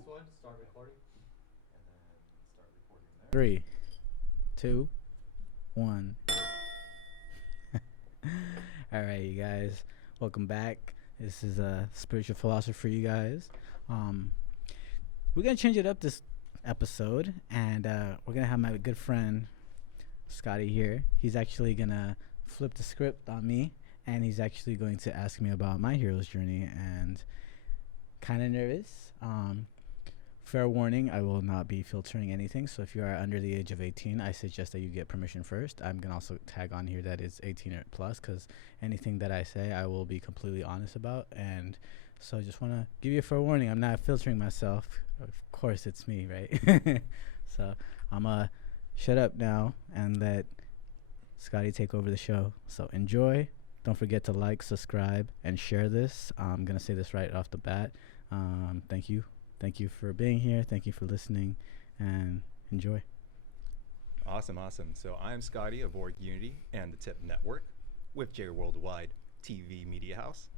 this one, start recording, and then start recording there. 3, 2, 1. All right, you guys, welcome back. This is a spiritual philosopher for you guys. We're gonna change it up this episode, and we're gonna have my good friend Scotty here. He's actually gonna flip the script on me, and he's actually going to ask me about my hero's journey. And kind of nervous. Fair warning, I will not be filtering anything. So if you are under the age of 18, I suggest that you get permission first. I'm going to also tag on here that it's 18 or plus, because anything that I say, I will be completely honest about. And so I just want to give you a fair warning. I'm not filtering myself. Of course, it's me, right? So I'm going to shut up now and let Scotty take over the show. So enjoy. Don't forget to like, subscribe, and share this. I'm going to say this right off the bat. Thank you. Thank you for being here. Thank you for listening, and enjoy. Awesome. So I'm Scotty of Org Unity and the Tip Network with J Worldwide TV Media House.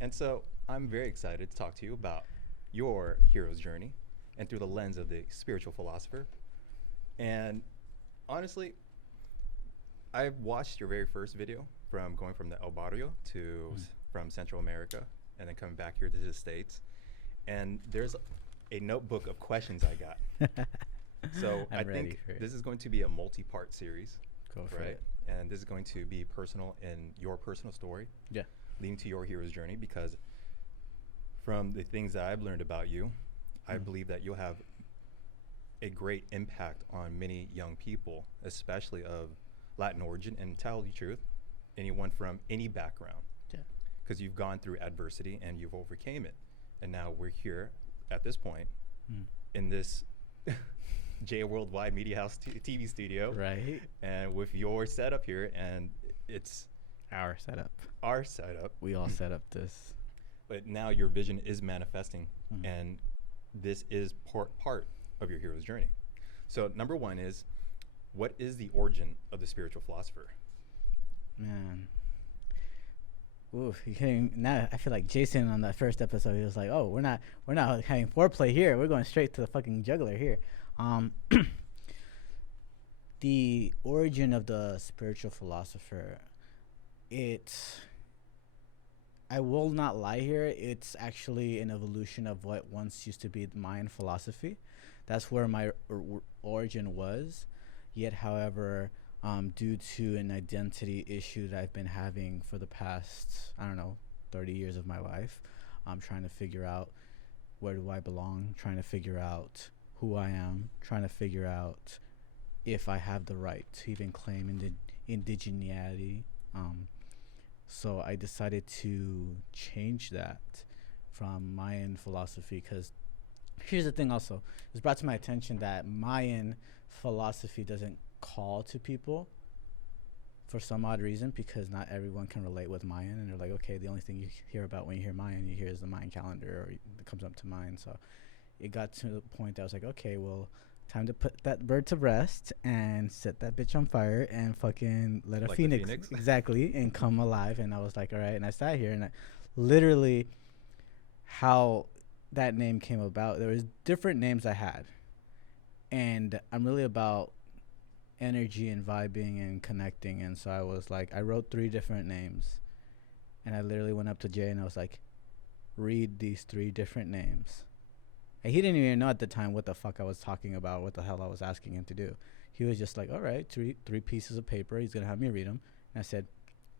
And so I'm very excited to talk to you about your hero's journey and through the lens of the spiritual philosopher. And honestly, I watched your very first video from going from the El Barrio to from Central America and then coming back here to the States. And there's a notebook of questions I got. So I think this is going to be a multi-part series. Go for it. And this is going to be personal in your personal story. Yeah. Leading to your hero's journey, because from the things that I've learned about you, I believe that you'll have a great impact on many young people, especially of Latin origin, and tell the truth, anyone from any background. Yeah. Because you've gone through adversity and you've overcame it. And now we're here at this point in this J Worldwide Media House TV studio. Right. And with your setup here, and it's Our setup. We all set up this. But now your vision is manifesting, and this is part of your hero's journey. So number one is, what is the origin of the spiritual philosopher? Man. Oof, you can't, now I feel like Jason on that first episode. He was like, "Oh, we're not having foreplay here. We're going straight to the fucking jugular here." The origin of the spiritual philosopher, I will not lie here, it's actually an evolution of what once used to be the Mayan philosophy. That's where my origin was. Yet, however, due to an identity issue that I've been having for the past, 30 years of my life, I'm trying to figure out where do I belong, trying to figure out who I am, trying to figure out if I have the right to even claim indigeneity. So I decided to change that from Mayan philosophy, because here's the thing also. It was brought to my attention that Mayan philosophy doesn't call to people for some odd reason, because not everyone can relate with Mayan, and they're like, okay, the only thing you hear about when you hear Mayan, you hear is the Mayan calendar, or it comes up to mind. So it got to the point that I was like, okay, well, time to put that bird to rest and set that bitch on fire and fucking let a phoenix exactly and come alive. And I was like, all right. And I sat here, and I literally, how that name came about, there was different names I had, and I'm really about energy and vibing and connecting. And so I was like, I wrote 3 different names, and I literally went up to Jay and I was like, read these 3 different names. And he didn't even know at the time what the fuck I was talking about, what the hell I was asking him to do. He was just like, all right, three pieces of paper. He's going to have me read them. And I said,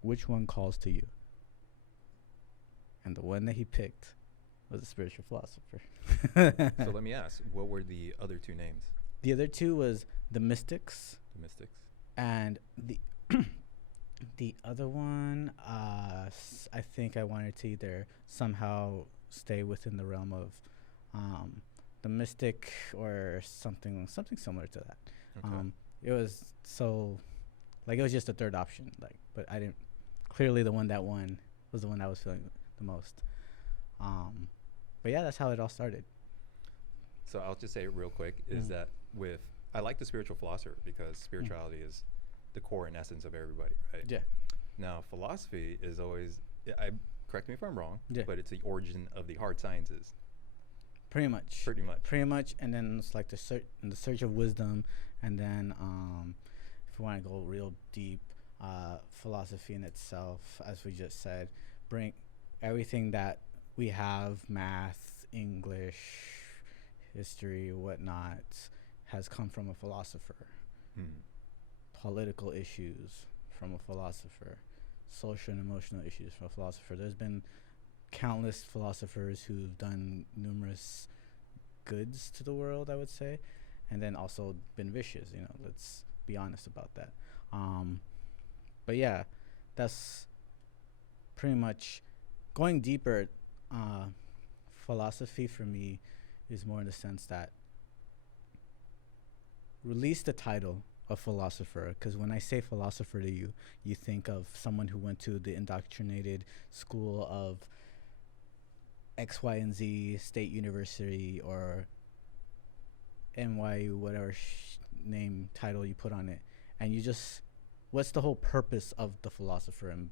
which one calls to you? And the one that he picked was a spiritual philosopher. So let me ask, what were the other 2 names? The other 2 was the mystics. The mystics. And the other one, I think I wanted to either somehow stay within the realm of the mystic or something similar to that. Okay. It was so, like, it was just a third option, like, but I didn't, clearly the one that won was the one I was feeling the most. But yeah, that's how it all started. So I'll just say it real quick, is that I like the spiritual philosopher because spirituality is the core and essence of everybody, right? Yeah. Now, philosophy is always, correct me if I'm wrong, Yeah. but it's the origin of the hard sciences. Pretty much. Pretty much. Pretty much, and then it's like the search of wisdom, and then if we want to go real deep, philosophy in itself, as we just said, bring everything that we have, math, English, history, whatnot, has come from a philosopher. Political issues from a philosopher, social and emotional issues from a philosopher. There's been countless philosophers who've done numerous goods to the world, I would say, and then also been vicious, let's be honest about that. But yeah, that's pretty much going deeper. Philosophy for me is more in the sense that release the title of philosopher, because when I say philosopher to you, you think of someone who went to the indoctrinated school of X, Y, and Z state university or NYU, whatever name title you put on it, and you just, what's the whole purpose of the philosopher in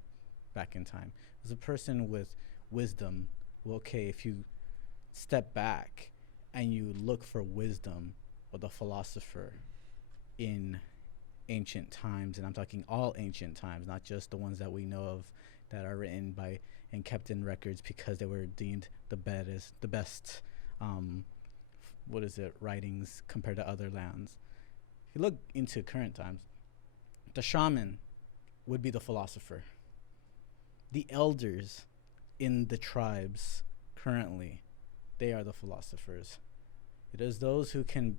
back in time? It was a person with wisdom. Well, okay, if you step back and you look for wisdom or the philosopher in ancient times, and I'm talking all ancient times, not just the ones that we know of that are written by and kept in records because they were deemed the best writings compared to other lands. If you look into current times, the shaman would be the philosopher. The elders in the tribes currently, they are the philosophers. It is those who can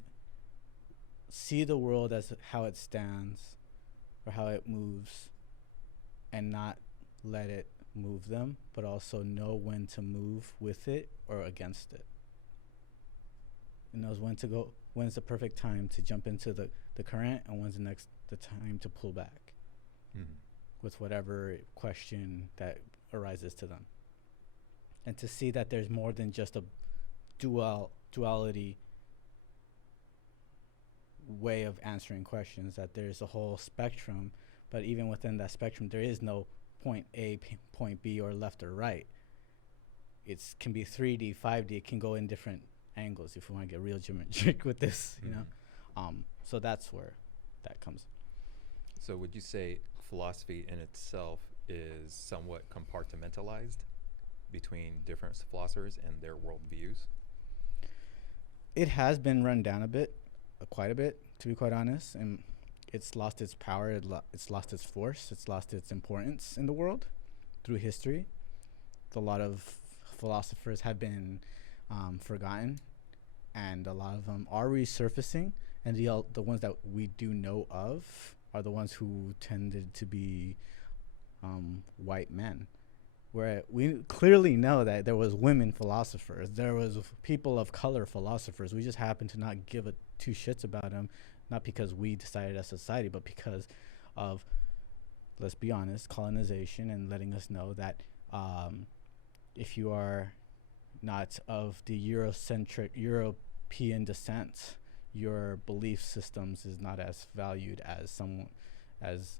see the world as how it stands or how it moves and not let it move them, but also know when to move with it or against it. It knows when to go, when's the perfect time to jump into the current, and when's the time to pull back with whatever question that arises to them. And to see that there's more than just a duality way of answering questions, that there's a whole spectrum, but even within that spectrum there is no point A, point B, or left or right. It can be 3D, 5D, it can go in different angles if we want to get real geometric with this, so that's where that comes. So would you say philosophy in itself is somewhat compartmentalized between different philosophers and their worldviews? It has been run down a bit, quite a bit, to be quite honest, and it's lost its power, it's lost its force, it's lost its importance in the world through history. A lot of philosophers have been forgotten, and a lot of them are resurfacing, and the ones that we do know of are the ones who tended to be white men, where we clearly know that there was women philosophers, there was people of color philosophers. We just happen to not give a two shits about them, not because we decided as a society, but because of, let's be honest, colonization, and letting us know that if you are not of the European descent, your belief systems is not as valued as someone as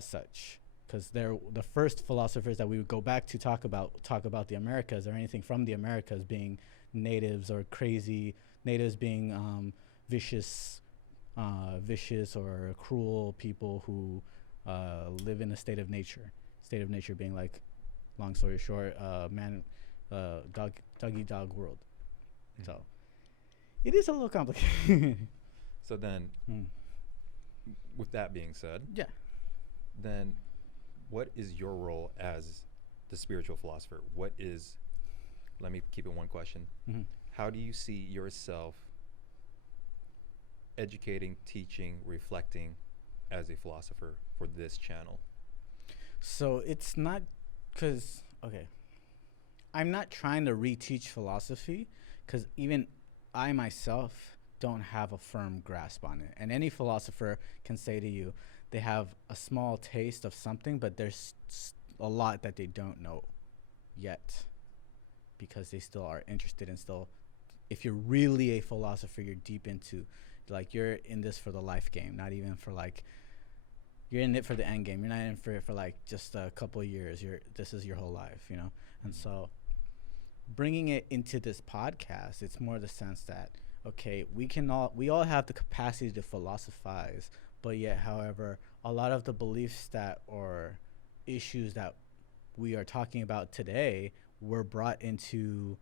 such. Because they're the first philosophers that we would go back to talk about the Americas, or anything from the Americas, being natives or crazy natives, being vicious or cruel people who live in a state of nature. State of nature being, like, long story short, doggy dog world. So it is a little complicated. So then, with that being said, then what is your role as the spiritual philosopher? Let me keep it one question. How do you see yourself educating, teaching, reflecting as a philosopher for this channel? So it's not because, I'm not trying to reteach philosophy, because even I myself don't have a firm grasp on it. And any philosopher can say to you, they have a small taste of something, but there's a lot that they don't know yet, because they still are interested, and still, if you're really a philosopher, you're deep into, like, you're in this for the life game, not even for, like, you're in it for the end game. You're not in for it for, like, just a couple of years. This is your whole life, And so bringing it into this podcast, it's more the sense that, okay, we all have the capacity to philosophize, but yet, however, a lot of the beliefs that or issues that we are talking about today were brought into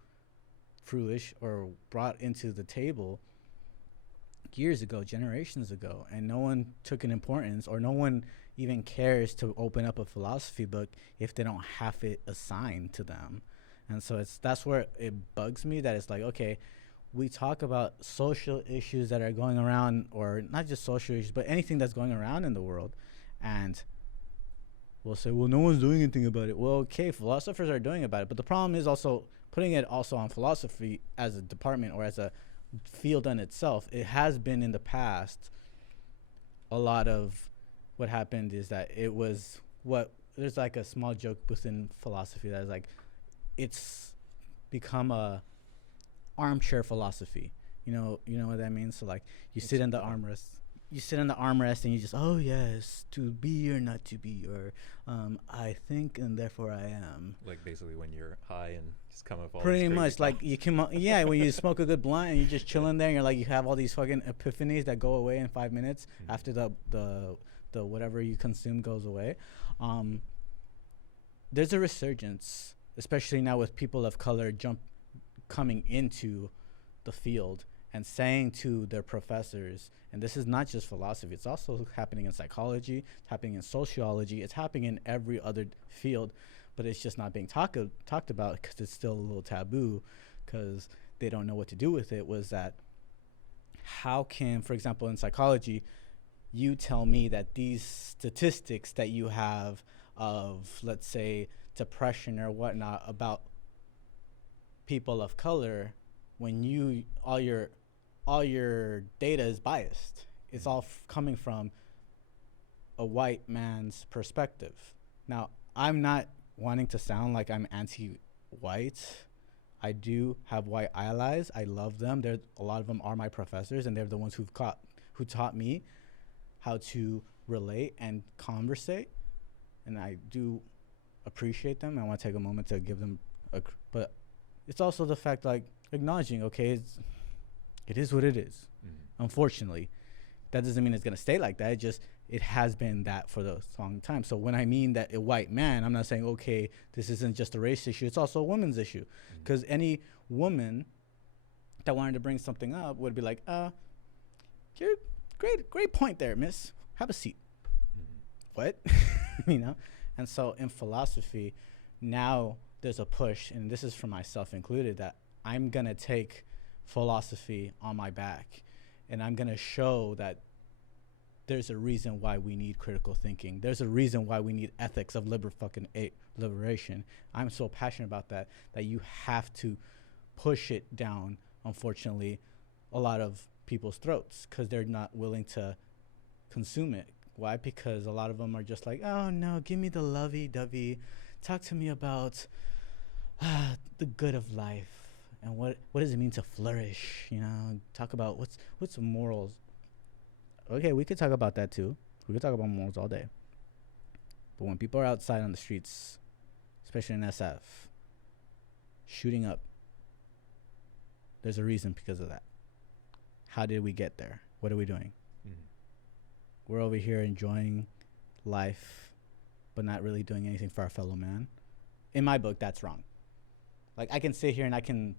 fruition or brought into the table years ago, generations ago, and no one took an importance, or no one even cares to open up a philosophy book if they don't have it assigned to them. And so that's where it bugs me, that it's like, okay, we talk about social issues that are going around, or not just social issues, but anything that's going around in the world, and we'll say, well, no one's doing anything about it. Well, okay, philosophers are doing about it, but the problem is also putting it also on philosophy as a department or as a field on itself. It has been in the past. A lot of what happened is that it was there's like a small joke within philosophy that is like, it's become a armchair philosophy. You know what that means? So like, you sit in the armrest and you just, oh yes, to be or not to be, or I think and therefore I am. Like basically when you're high and just come up all pretty these much crazy like thoughts. you come when you smoke a good blunt and you're just chilling there and you're like, you have all these fucking epiphanies that go away in 5 minutes after the whatever you consume goes away. There's a resurgence, especially now with people of color coming into the field and saying to their professors, and this is not just philosophy, it's also happening in psychology, it's happening in sociology, it's happening in every other field, but it's just not being talked about because it's still a little taboo, because they don't know what to do with it. Was that, how can, for example, in psychology, you tell me that these statistics that you have of, let's say, depression or whatnot about people of color, when all your data is biased. It's all coming from a white man's perspective. Now, I'm not wanting to sound like I'm anti-white. I do have white allies. I love them. A lot of them are my professors, and they're the ones who taught me how to relate and conversate. And I do appreciate them. I want to take a moment to give them but it's also the fact, like, acknowledging, okay, it is what it is. Unfortunately, that doesn't mean it's going to stay like that. It has been that for a long time. So when I mean that a white man, I'm not saying, okay, this isn't just a race issue, it's also a woman's issue. Because any woman that wanted to bring something up would be like, you're great point there, miss. Have a seat. What? And so in philosophy, now there's a push, and this is for myself included, that I'm going to take philosophy on my back, and I'm going to show that there's a reason why we need critical thinking. There's a reason why we need ethics of liberation. I'm so passionate about that you have to push it down, unfortunately, a lot of people's throats, because they're not willing to consume it. Why? Because a lot of them are just like, oh no, give me the lovey-dovey. Talk to me about the good of life and what does it mean to flourish. Talk about what's morals. Okay, we could talk about that too. We could talk about morals all day. But when people are outside on the streets, especially in SF, shooting up, there's a reason because of that. How did we get there? What are we doing? We're over here enjoying life, but not really doing anything for our fellow man. In my book, that's wrong. Like, I can sit here and I can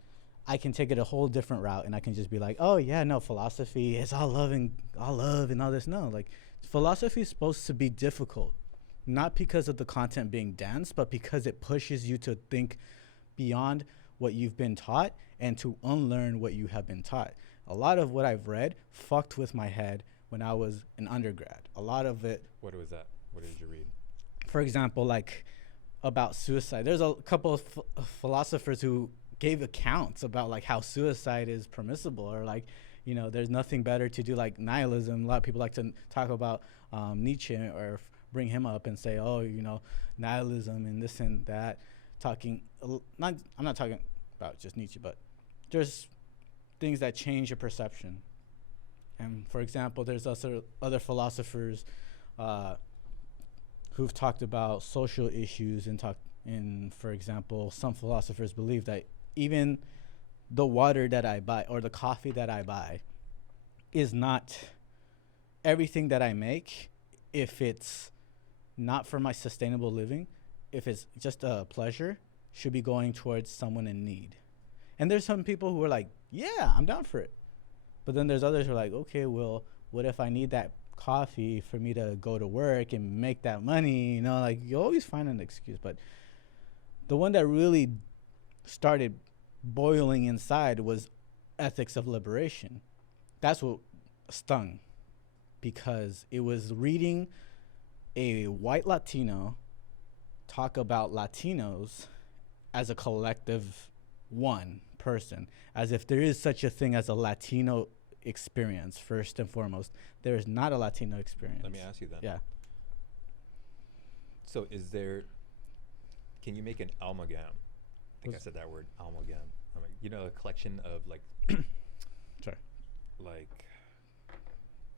take it a whole different route, and I can just be like, oh yeah, no, philosophy is all love and all this. No, like, philosophy is supposed to be difficult, not because of the content being dense, but because it pushes you to think beyond what you've been taught and to unlearn what you have been taught. A lot of what I've read fucked with my head when I was an undergrad. A lot of it. What was that? What did you read? For example, like about suicide. There's a couple of philosophers who gave accounts about like how suicide is permissible, or like, there's nothing better to do, like nihilism. A lot of people like to talk about Nietzsche or bring him up and say, oh, nihilism and this and that. I'm not talking about just Nietzsche, but there's things that change your perception. And for example, there's also other philosophers who've talked about social issues and for example, some philosophers believe that even the water that I buy or the coffee that I buy is not everything that I make. If it's not for my sustainable living, if it's just a pleasure, should be going towards someone in need. And there's some people who are like, yeah, I'm down for it. But then there's others who are like, okay, well, what if I need that coffee for me to go to work and make that money? You know, like, you always find an excuse. But the one that really started boiling inside was ethics of liberation. That's what stung, because it was reading a white Latino talk about Latinos as a collective one person, as if there is such a thing as a Latino experience. First and foremost, there is not a Latino experience. Let me ask you then. Yeah. So can you make an amalgam? I think I said that word, amalgam. You know, a collection of like, Sorry. like,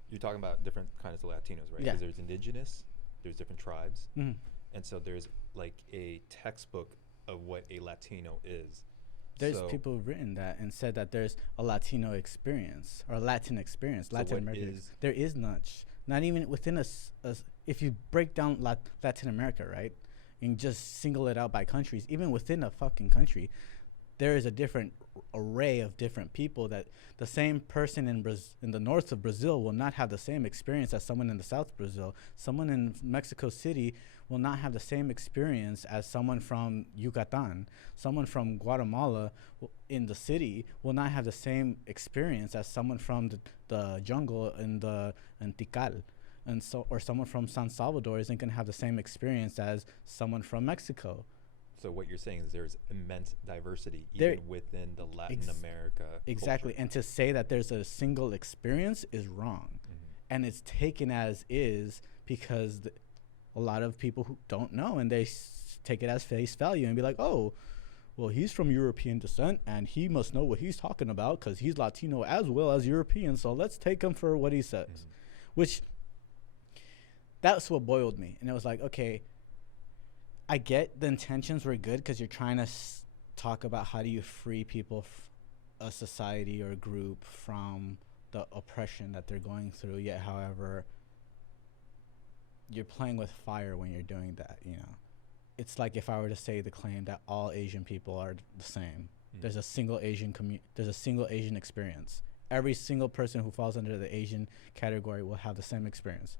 you're talking about different kinds of Latinos, right? Yeah. 'Cause there's indigenous, there's different tribes, Mhm. and so there's like a textbook of what a Latino is. There's So- people who've written that and said that there's a Latino experience or Latin experience, So Latin what American. is- There is not even within if you break down Latin America, right, and just single it out by countries, even within a fucking country, there is a different array of different people. That the same person in the north of Brazil will not have the same experience as someone in the south of Brazil. Someone in Mexico City will not have the same experience as someone from Yucatan. Someone from Guatemala in the city will not have the same experience as someone from the jungle in Tikal. And so, or someone from San Salvador isn't going to have the same experience as someone from Mexico. So what you're saying is there's immense diversity There- even within the Latin America Exactly. culture. And to say that there's a single experience is wrong. And it's taken as is because a lot of people who don't know, and they take it as face value and be like, oh, well, he's from European descent and he must know what he's talking about because he's Latino as well as European, so let's take him for what he says. Which, that's what boiled me. And it was like, okay, I get the intentions were good because you're trying to talk about how do you free people, a society or a group, from the oppression that they're going through. Yet, however, you're playing with fire when you're doing that. You know, it's like if I were to say the claim that all Asian people are the same. There's a single Asian there's a single Asian experience. Every single person who falls under the Asian category will have the same experience.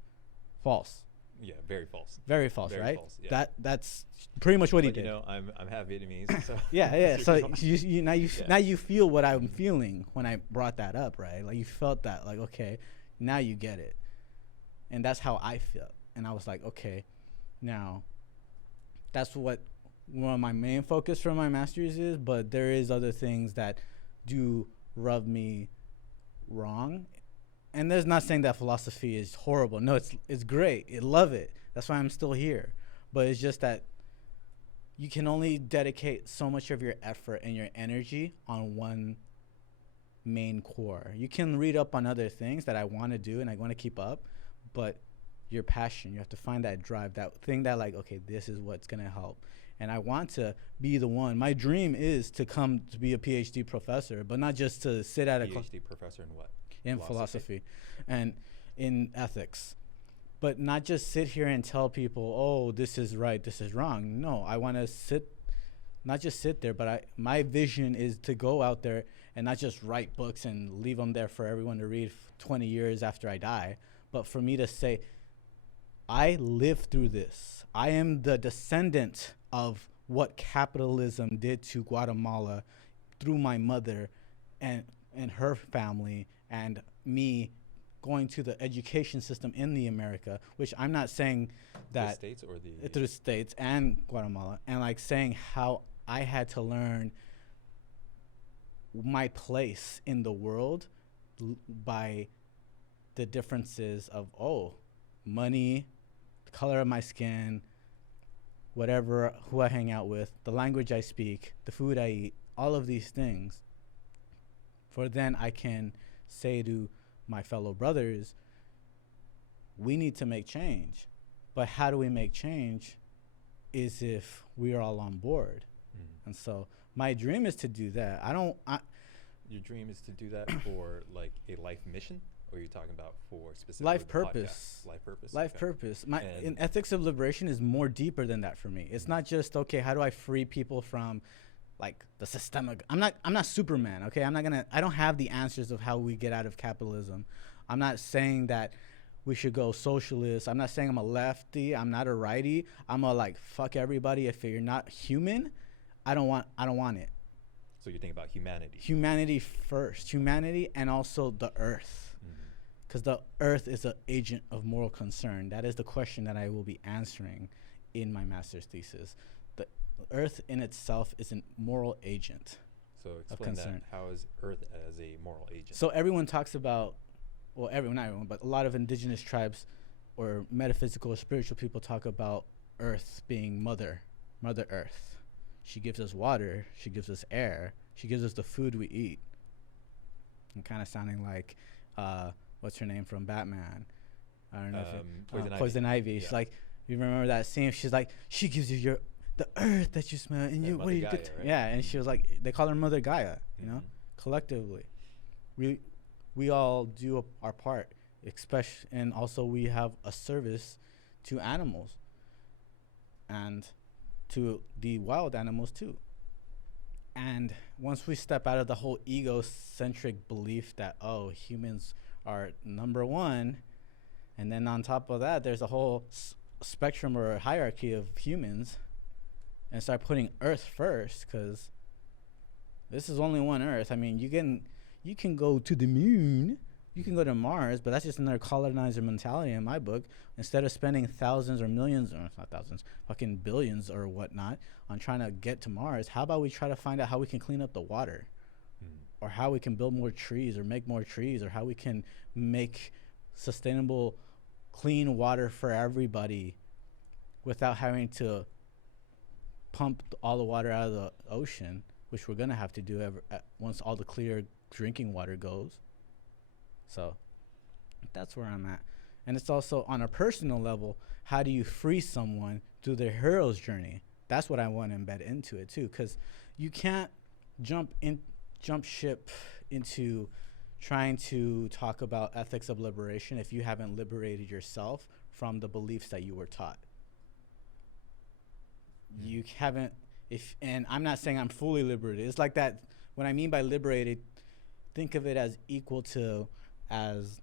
False. Yeah, very false. Very false, Very right? false, yeah. That's pretty much what he But did. you know, I'm half Vietnamese, so Yeah. So you now Yeah. you feel what I'm feeling when I brought that up, right? Like you felt that, like, okay, now you get it, and that's how I felt. And I was like, okay, now that's what one of my main focus for my master's is. But there is other things that do rub me wrong. And there's not saying that philosophy is horrible. No, it's great. I love it. That's why I'm still here. But it's just that you can only dedicate so much of your effort and your energy on one main core. You can read up on other things that I want to do and I want to keep up, but your passion, you have to find that drive, that thing that, like, okay, this is what's going to help. And I want to be the one. My dream is to come to be a PhD professor, but not just to sit at a PhD professor in what? in philosophy and in ethics, but not just sit here and tell people, oh, this is right, this is wrong. No, I want to not just sit there, but my vision is to go out there and not just write books and leave them there for everyone to read 20 years after I die, but for me to say, I lived through this. I am the descendant of what capitalism did to Guatemala through my mother and her family, and me going to the education system in the America, which I'm not saying that the States or the through the States and Guatemala, and like saying how I had to learn my place in the world by the differences of, money, the color of my skin, whatever, who I hang out with, the language I speak, the food I eat, all of these things. For then I can say to my fellow brothers, we need to make change. But how do we make change is if we are all on board. And so My dream is to do that. Your dream is to do that for like a life mission, or are you talking about for specific Life purpose. Life purpose. Life Okay. purpose. My And- in ethics of liberation is more deeper than that for me. It's not just, okay, how do I free people from like the systemic. I'm not Superman, okay? I don't have the answers of how we get out of capitalism. I'm not saying that we should go socialist. I'm not saying I'm a lefty. I'm not a righty. I'm a like fuck everybody. If you're not human, I don't want it. So you're thinking about humanity. Humanity first. Humanity and also the earth. Because the earth is an agent of moral concern. That is the question that I will be answering in my master's thesis. The earth in itself is a moral agent. So explain that. concern. How is Earth as a moral agent? So everyone talks about, well, not everyone, but a lot of indigenous tribes or metaphysical or spiritual people talk about Earth being Mother Earth. She gives us water. She gives us air. She gives us the food we eat. I'm kind of sounding like, what's her name from Batman? I don't know. Poison Ivy. Yeah. She's like, you remember that scene? She's like, she gives you the earth that you smell, and Yeah, you what Mother do you Gaia, get? right? Yeah, and she was like, they call her Mother Gaia. You know, collectively, we all do our part, especially, and also we have a service to animals and to the wild animals too. And once we step out of the whole egocentric belief that, oh, humans are number one, and then on top of that, there's a whole spectrum or a hierarchy of humans, and start putting Earth first, because this is only one Earth. I mean, you can go to the moon, you can go to Mars, but that's just another colonizer mentality in my book. Instead of spending thousands or millions, or not thousands, fucking billions or whatnot on trying to get to Mars, how about we try to find out how we can clean up the water, or how we can build more trees or make more trees, or how we can make sustainable, clean water for everybody without having to pump all the water out of the ocean, which we're going to have to do once all the clear drinking water goes. So that's where I'm at. And it's also on a personal level, how do you free someone through their hero's journey? That's what I want to embed into it too, because you can't jump ship into trying to talk about ethics of liberation if you haven't liberated yourself from the beliefs that you were taught. You haven't, and I'm not saying I'm fully liberated. It's like that, what I mean by liberated, think of it as equal to as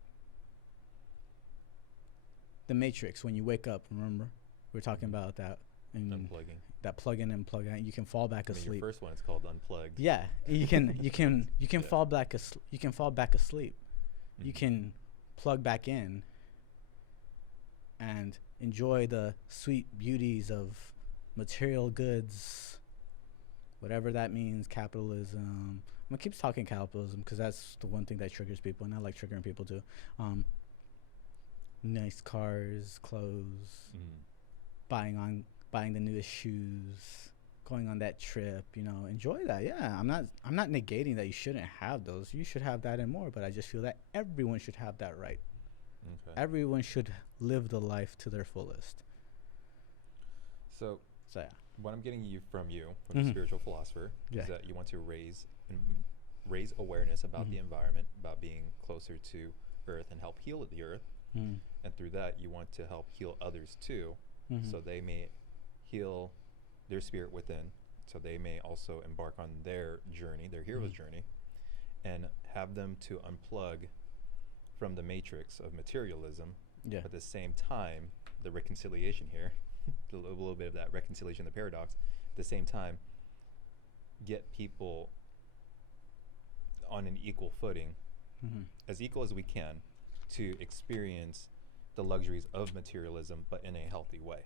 the Matrix. When you wake up, remember we were talking about that, and Unplugging. that plug in and plug out. You can fall back asleep. Your first one is called Unplugged. Yeah, you can Yeah. fall back you can fall back asleep. You can plug back in and enjoy the sweet beauties of material goods, whatever that means. Capitalism. I'm gonna keep talking capitalism because that's the one thing that triggers people, and I like triggering people too. Nice cars, clothes, buying the newest shoes, going on that trip, enjoy that. Yeah, I'm not negating that you shouldn't have those. You should have that and more, but I just feel that everyone should have that right. Okay. Everyone should live the life to their fullest. So yeah. what I'm getting from the spiritual philosopher, Yeah. is that you want to raise awareness about the environment, about being closer to Earth and help heal the Earth. And through that, you want to help heal others too, so they may heal their spirit within, so they may also embark on their journey, their hero's journey, and have them to unplug from the matrix of materialism. Yeah. But at the same time, the reconciliation here, a little bit of that reconciliation, the paradox, at the same time, get people on an equal footing, as equal as we can, to experience the luxuries of materialism, but in a healthy way.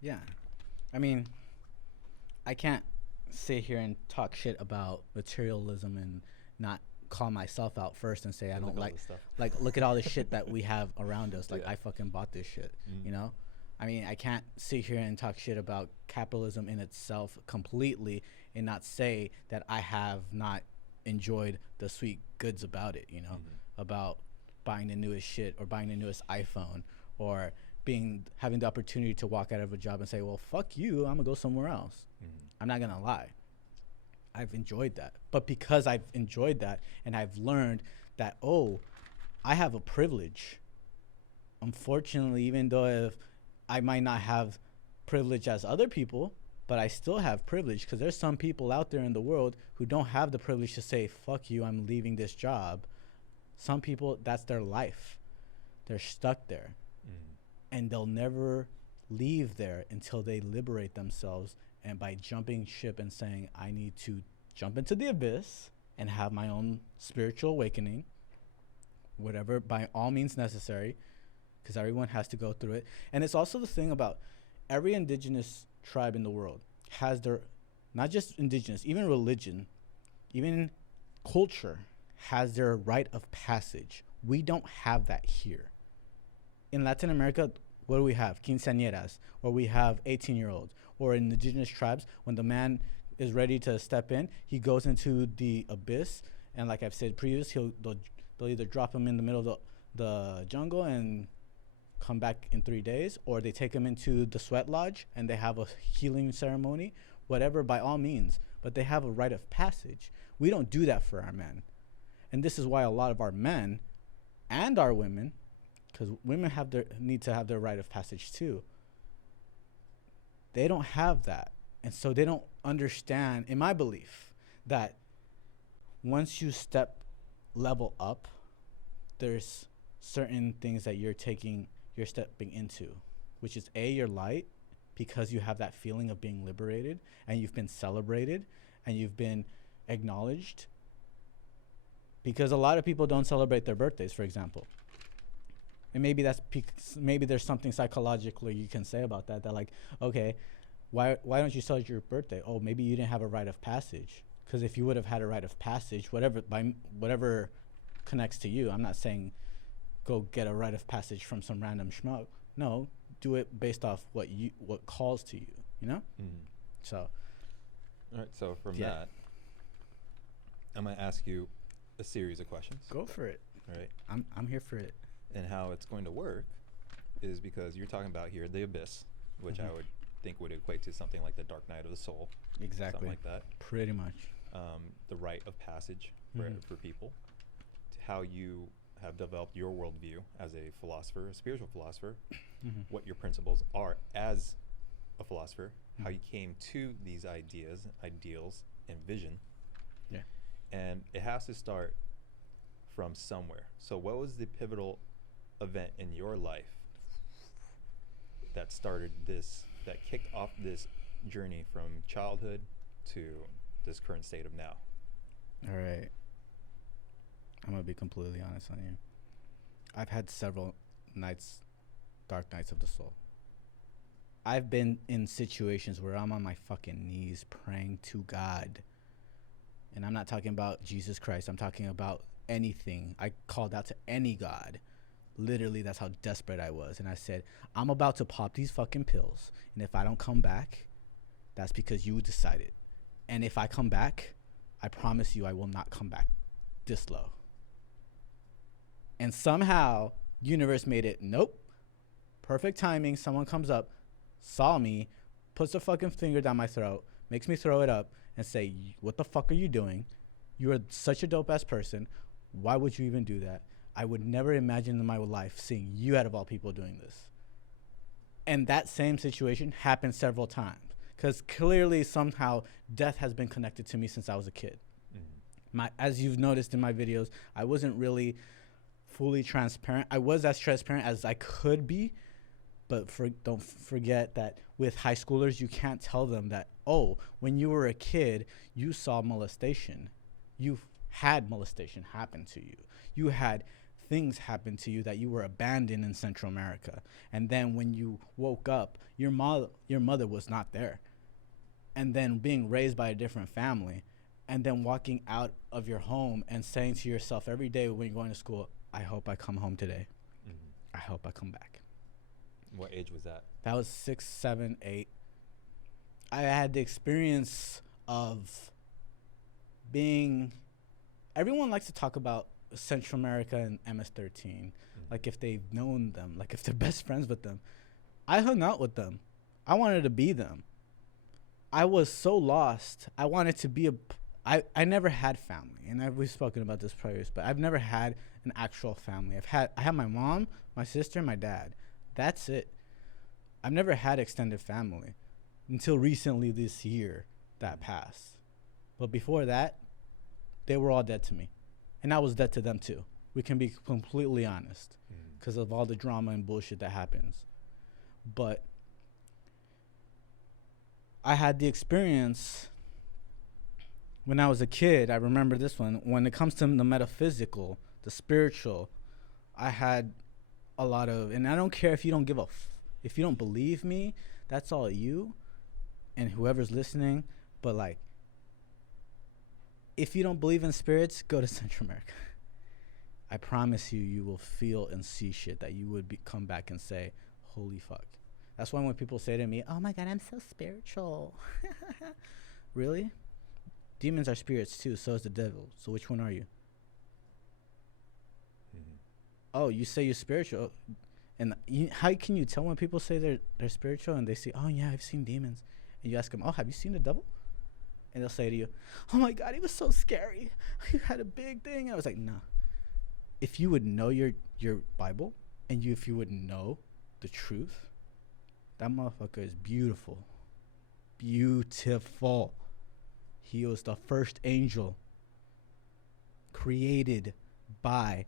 Yeah. I mean, I can't sit here and talk shit about materialism and not call myself out first and say I don't like look at all the shit that we have around us. Like, I fucking bought this shit, I mean, I can't sit here and talk shit about capitalism in itself completely and not say that I have not enjoyed the sweet goods about it, about buying the newest shit or buying the newest iPhone or having the opportunity to walk out of a job and say, well, fuck you, I'm gonna go somewhere else. I'm not gonna lie. I've enjoyed that. But because I've enjoyed that and I've learned that, oh, I have a privilege. Unfortunately, even though if I might not have privilege as other people, but I still have privilege, because there's some people out there in the world who don't have the privilege to say, fuck you, I'm leaving this job. Some people, that's their life. They're stuck there. And they'll never leave there until they liberate themselves. And by jumping ship and saying, I need to jump into the abyss and have my own spiritual awakening, whatever, by all means necessary, because everyone has to go through it. And it's also the thing about every indigenous tribe in the world has their, not just indigenous, even religion, even culture has their rite of passage. We don't have that here. In Latin America, what do we have? Quinceañeras, or we have 18-year-olds, or in indigenous tribes, when the man is ready to step in, he goes into the abyss, and like I've said previous, they'll either drop him in the middle of the jungle and come back in 3 days, or they take him into the sweat lodge and they have a healing ceremony, whatever, by all means. But they have a rite of passage. We don't do that for our men. And this is why a lot of our men and our women, because women need to have their rite of passage too, they don't have that. And so they don't understand, in my belief, that once you level up, there's certain things that you're stepping into, which is your light, because you have that feeling of being liberated and you've been celebrated and you've been acknowledged. Because a lot of people don't celebrate their birthdays, for example. And maybe maybe there's something psychologically you can say about that like, okay, why don't you celebrate your birthday? Oh, maybe you didn't have a rite of passage. Because if you would have had a rite of passage, whatever connects to you, I'm not saying go get a rite of passage from some random schmuck. No, do it based off what calls to you, you know? So. All right, so from that, I'm going to ask you a series of questions. Go for it. All right. I'm here for it. And how it's going to work is because you're talking about here the abyss, which I would think would equate to something like the dark night of the soul. Exactly. Something like that. Pretty much. The rite of passage for people. To how you have developed your worldview as a philosopher, a spiritual philosopher, what your principles are as a philosopher, how you came to these ideas, ideals, and vision. Yeah. And it has to start from somewhere. So what was the pivotal event in your life that started this, that kicked off this journey from childhood to this current state of now? All right. I'm going to be completely honest on you. I've had several dark nights of the soul. I've been in situations where I'm on my fucking knees praying to God. And I'm not talking about Jesus Christ. I'm talking about anything. I called out to any God. Literally, that's how desperate I was. And I said, I'm about to pop these fucking pills. And if I don't come back, that's because you decided. And if I come back, I promise you I will not come back this low. And somehow, universe made it, nope. Perfect timing. Someone comes up, saw me, puts a fucking finger down my throat, makes me throw it up, and say, what the fuck are you doing? You are such a dope-ass person. Why would you even do that? I would never imagine in my life seeing you out of all people doing this. And that same situation happened several times. Because clearly, somehow, death has been connected to me since I was a kid. As you've noticed in my videos, I wasn't really fully transparent. I was as transparent as I could be, but don't forget that with high schoolers, you can't tell them that, oh, when you were a kid, you saw molestation. You had molestation happen to you. You had things happen to you that you were abandoned in Central America. And then when you woke up, your mother was not there. And then being raised by a different family, and then walking out of your home and saying to yourself every day when you're going to school, I hope I come home today. I hope I come back. What age was that? That was 6, 7, 8. I had the experience of being, everyone likes to talk about Central America and MS-13, like if they've known them, like if they're best friends with them. I hung out with them. I wanted to be them. I was so lost. I wanted to be I never had family, and we've spoken about this previous, but I've never had an actual family. I have my mom, my sister, my dad. That's it. I've never had extended family until recently this year that passed. But before that, they were all dead to me, and I was dead to them too. We can be completely honest because of all the drama and bullshit that happens. But I had the experience when I was a kid. I remember this one. When it comes to the metaphysical, the spiritual, I had a lot of, and I don't care if you don't give if you don't believe me, that's all you and whoever's listening. But like, if you don't believe in spirits, go to Central America. I promise you, you will feel and see shit that you would come back and say, holy fuck. That's why when people say to me, oh my God, I'm so spiritual. Really? Demons are spirits too, so is the devil. So which one are you? Oh, you say you're spiritual. And how can you tell when people say they're spiritual and they say, oh yeah, I've seen demons. And you ask them, oh, have you seen the devil? And they'll say to you, oh my God, he was so scary. He had a big thing. And I was like, nah. If you would know your Bible, and if you would know the truth, that motherfucker is beautiful. Beautiful. He was the first angel created by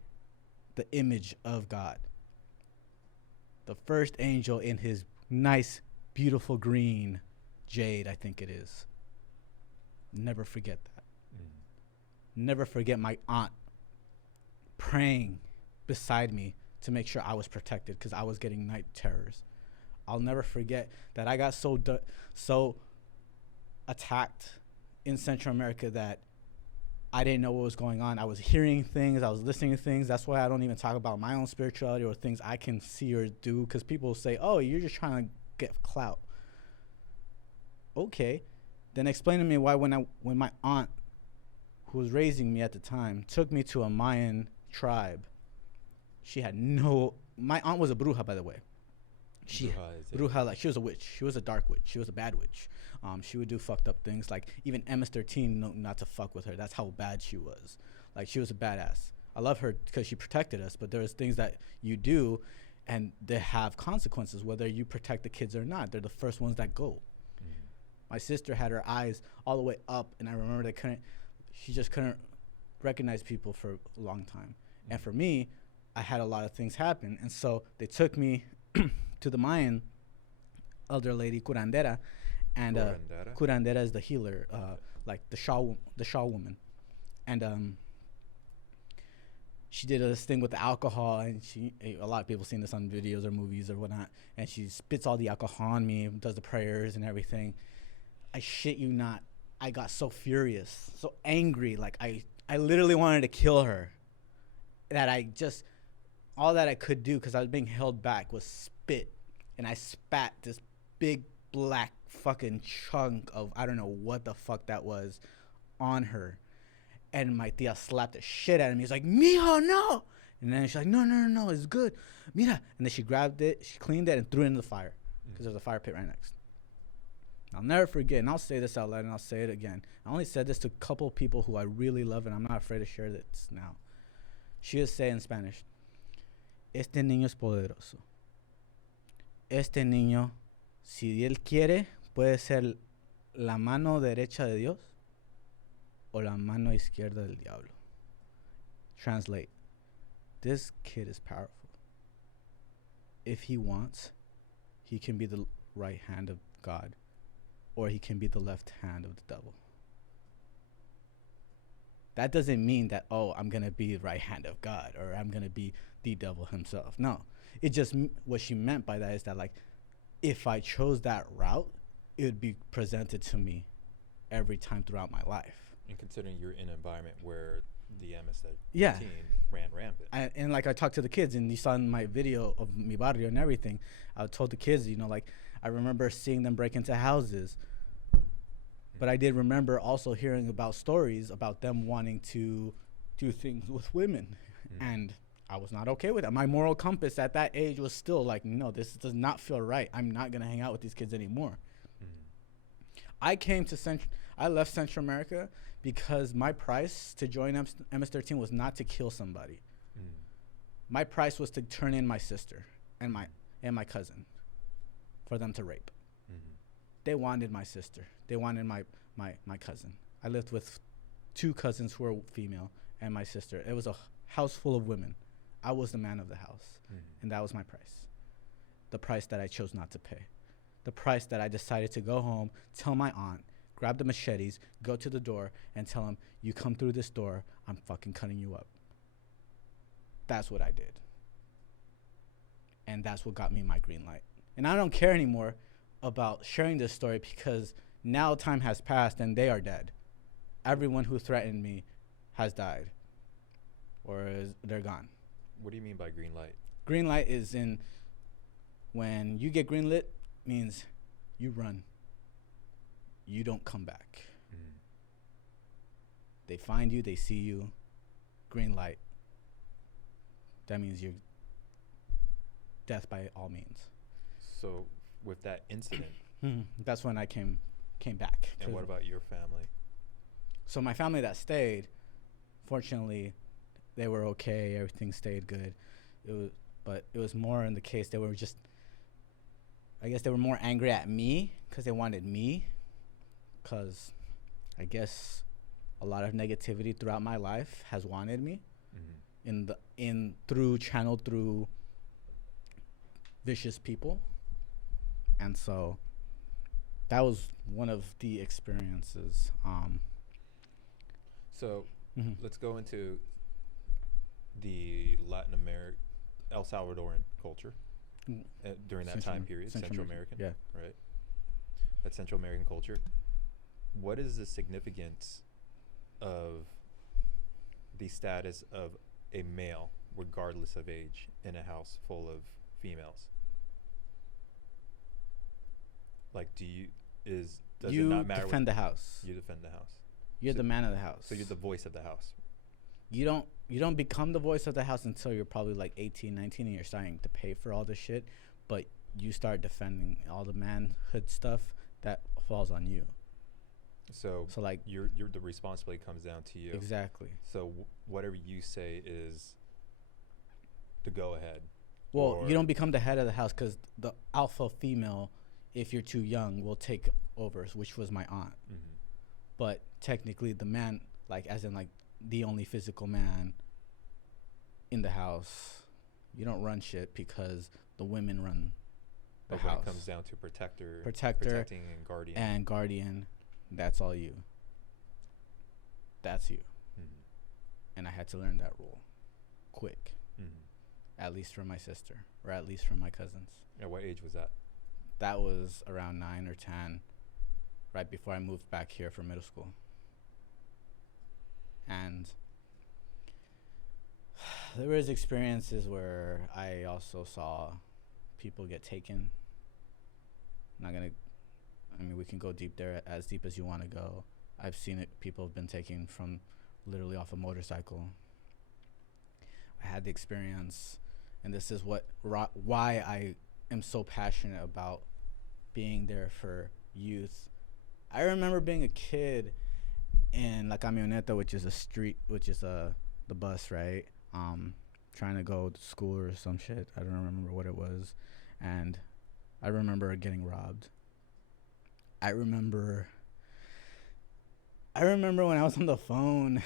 the image of God. The first angel in his nice, beautiful green jade, I think it is. Never forget that. Never forget my aunt praying beside me to make sure I was protected because I was getting night terrors. I'll never forget that I got so attacked in Central America that I didn't know what was going on. I was hearing things. I was listening to things. That's why I don't even talk about my own spirituality or things I can see or do, because people say, oh, you're just trying to get clout. Okay. Then explain to me why when my aunt, who was raising me at the time, took me to a Mayan tribe, she had my aunt was a bruja, by the way. Bruja, like she was a witch. She was a dark witch. She was a bad witch. She would do fucked up things. Like even MS-13 knew not to fuck with her. That's how bad she was. Like she was a badass. I love her because she protected us. But there's things that you do, and they have consequences whether you protect the kids or not. They're the first ones that go. My sister had her eyes all the way up, and I remember she just couldn't recognize people for a long time. And for me, I had a lot of things happen, and so they took me to the Mayan elder lady, Curandera, and Curandera is the healer, like the Shaw woman, and she did this thing with the alcohol, and a lot of people seen this on videos or movies or whatnot, and she spits all the alcohol on me, does the prayers and everything. I shit you not, I got so furious, so angry, like I literally wanted to kill her, that all that I could do, because I was being held back, was spit. And I spat this big black fucking chunk of, I don't know what the fuck that was, on her. And my tia slapped the shit out of me. He's like, mijo, no. And then she's like, no, it's good. Mira. And then she grabbed it, she cleaned it, and threw it in the fire. Because there's a fire pit right next. I'll never forget, and I'll say this out loud, and I'll say it again. I only said this to a couple people who I really love, and I'm not afraid to share this now. She would say in Spanish, este niño es poderoso. Este niño, si él quiere, puede ser la mano derecha de Dios o la mano izquierda del diablo. Translate. This kid is powerful. If he wants, he can be the right hand of God, or he can be the left hand of the devil. That doesn't mean that, oh, I'm going to be the right hand of God, or I'm going to be the devil himself. No. It just, what she meant by that is that, like, if I chose that route, it would be presented to me every time throughout my life. And considering you're in an environment where the MS-13 ran rampant. And like I talked to the kids, and you saw in my video of mi barrio and everything, I told the kids, like, I remember seeing them break into houses. But I did remember also hearing about stories about them wanting to do things with women. And I was not okay with that. My moral compass at that age was still like, no, this does not feel right. I'm not going to hang out with these kids anymore. I left Central America because my price to join MS-13 was not to kill somebody. My price was to turn in my sister and my cousin for them to rape. They wanted my sister. They wanted my cousin. I lived with 2 cousins who were female and my sister. It was a house full of women. I was the man of the house, and that was my price. The price that I chose not to pay. The price that I decided to go home, tell my aunt, grab the machetes, go to the door, and tell him, you come through this door, I'm fucking cutting you up. That's what I did. And that's what got me my green light. And I don't care anymore about sharing this story because now time has passed and they are dead. Everyone who threatened me has died or they're gone. What do you mean by green light? Green light is when you get green lit means you run. You don't come back. They find you, they see you. Green light. That means you're death by all means. So with that incident, that's when I came back. And what about your family? So my family that stayed, fortunately, they were okay. Everything stayed good. But it was more in the case they were just, I guess they were more angry at me because they wanted me. Because I guess a lot of negativity throughout my life has wanted me, channeled through vicious people. And so that was one of the experiences. So let's go into the Latin American, El Salvadoran culture during that time period, Central American, right? That Central American culture. What is the significance of the status of a male, regardless of age, in a house full of females? Like, does it not matter? You defend the house. You defend the house. You're the man of the house. So you're the voice of the house. You don't become the voice of the house until you're probably like 18, 19 and you're starting to pay for all this shit, but you start defending all the manhood stuff that falls on you. So like the responsibility comes down to you. Exactly. So whatever you say is the go ahead. Well, you don't become the head of the house because the alpha female, if you're too young, will take over, which was my aunt. But technically the man, like as in like the only physical man in the house, you don't run shit because the women run the house. When it comes down to protector, protecting and guardian, that's all you. That's you. And I had to learn that rule quick. At least from my sister, or at least from my cousins. At what age was that? That was around 9 or 10, right before I moved back here for middle school. And there was experiences where I also saw people get taken. We can go deep there, as deep as you want to go. I've seen it. People have been taken from literally off a motorcycle. I had the experience, and this is why I am so passionate about being there for youth. I remember being a kid in La Camioneta, which is the bus, right? Trying to go to school or some shit. I don't remember what it was. And I remember getting robbed. I remember when I was on the phone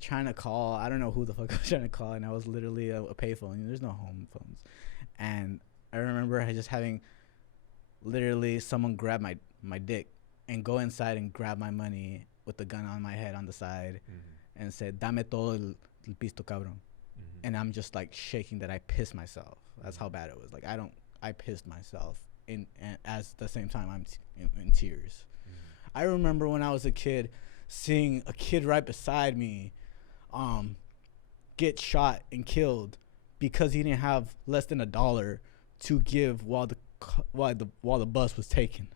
trying to call. I don't know who the fuck I was trying to call, and I was literally a payphone. There's no home phones. And I remember just having literally someone grab my dick and go inside and grab my money with the gun on my head on the side and said, "Dame todo el pisto, cabrón." And I'm just like shaking that I pissed myself. That's how bad it was. Like I pissed myself. And at the same time, I'm in tears. I remember when I was a kid, seeing a kid right beside me get shot and killed because he didn't have less than $1 to give while the bus was taken.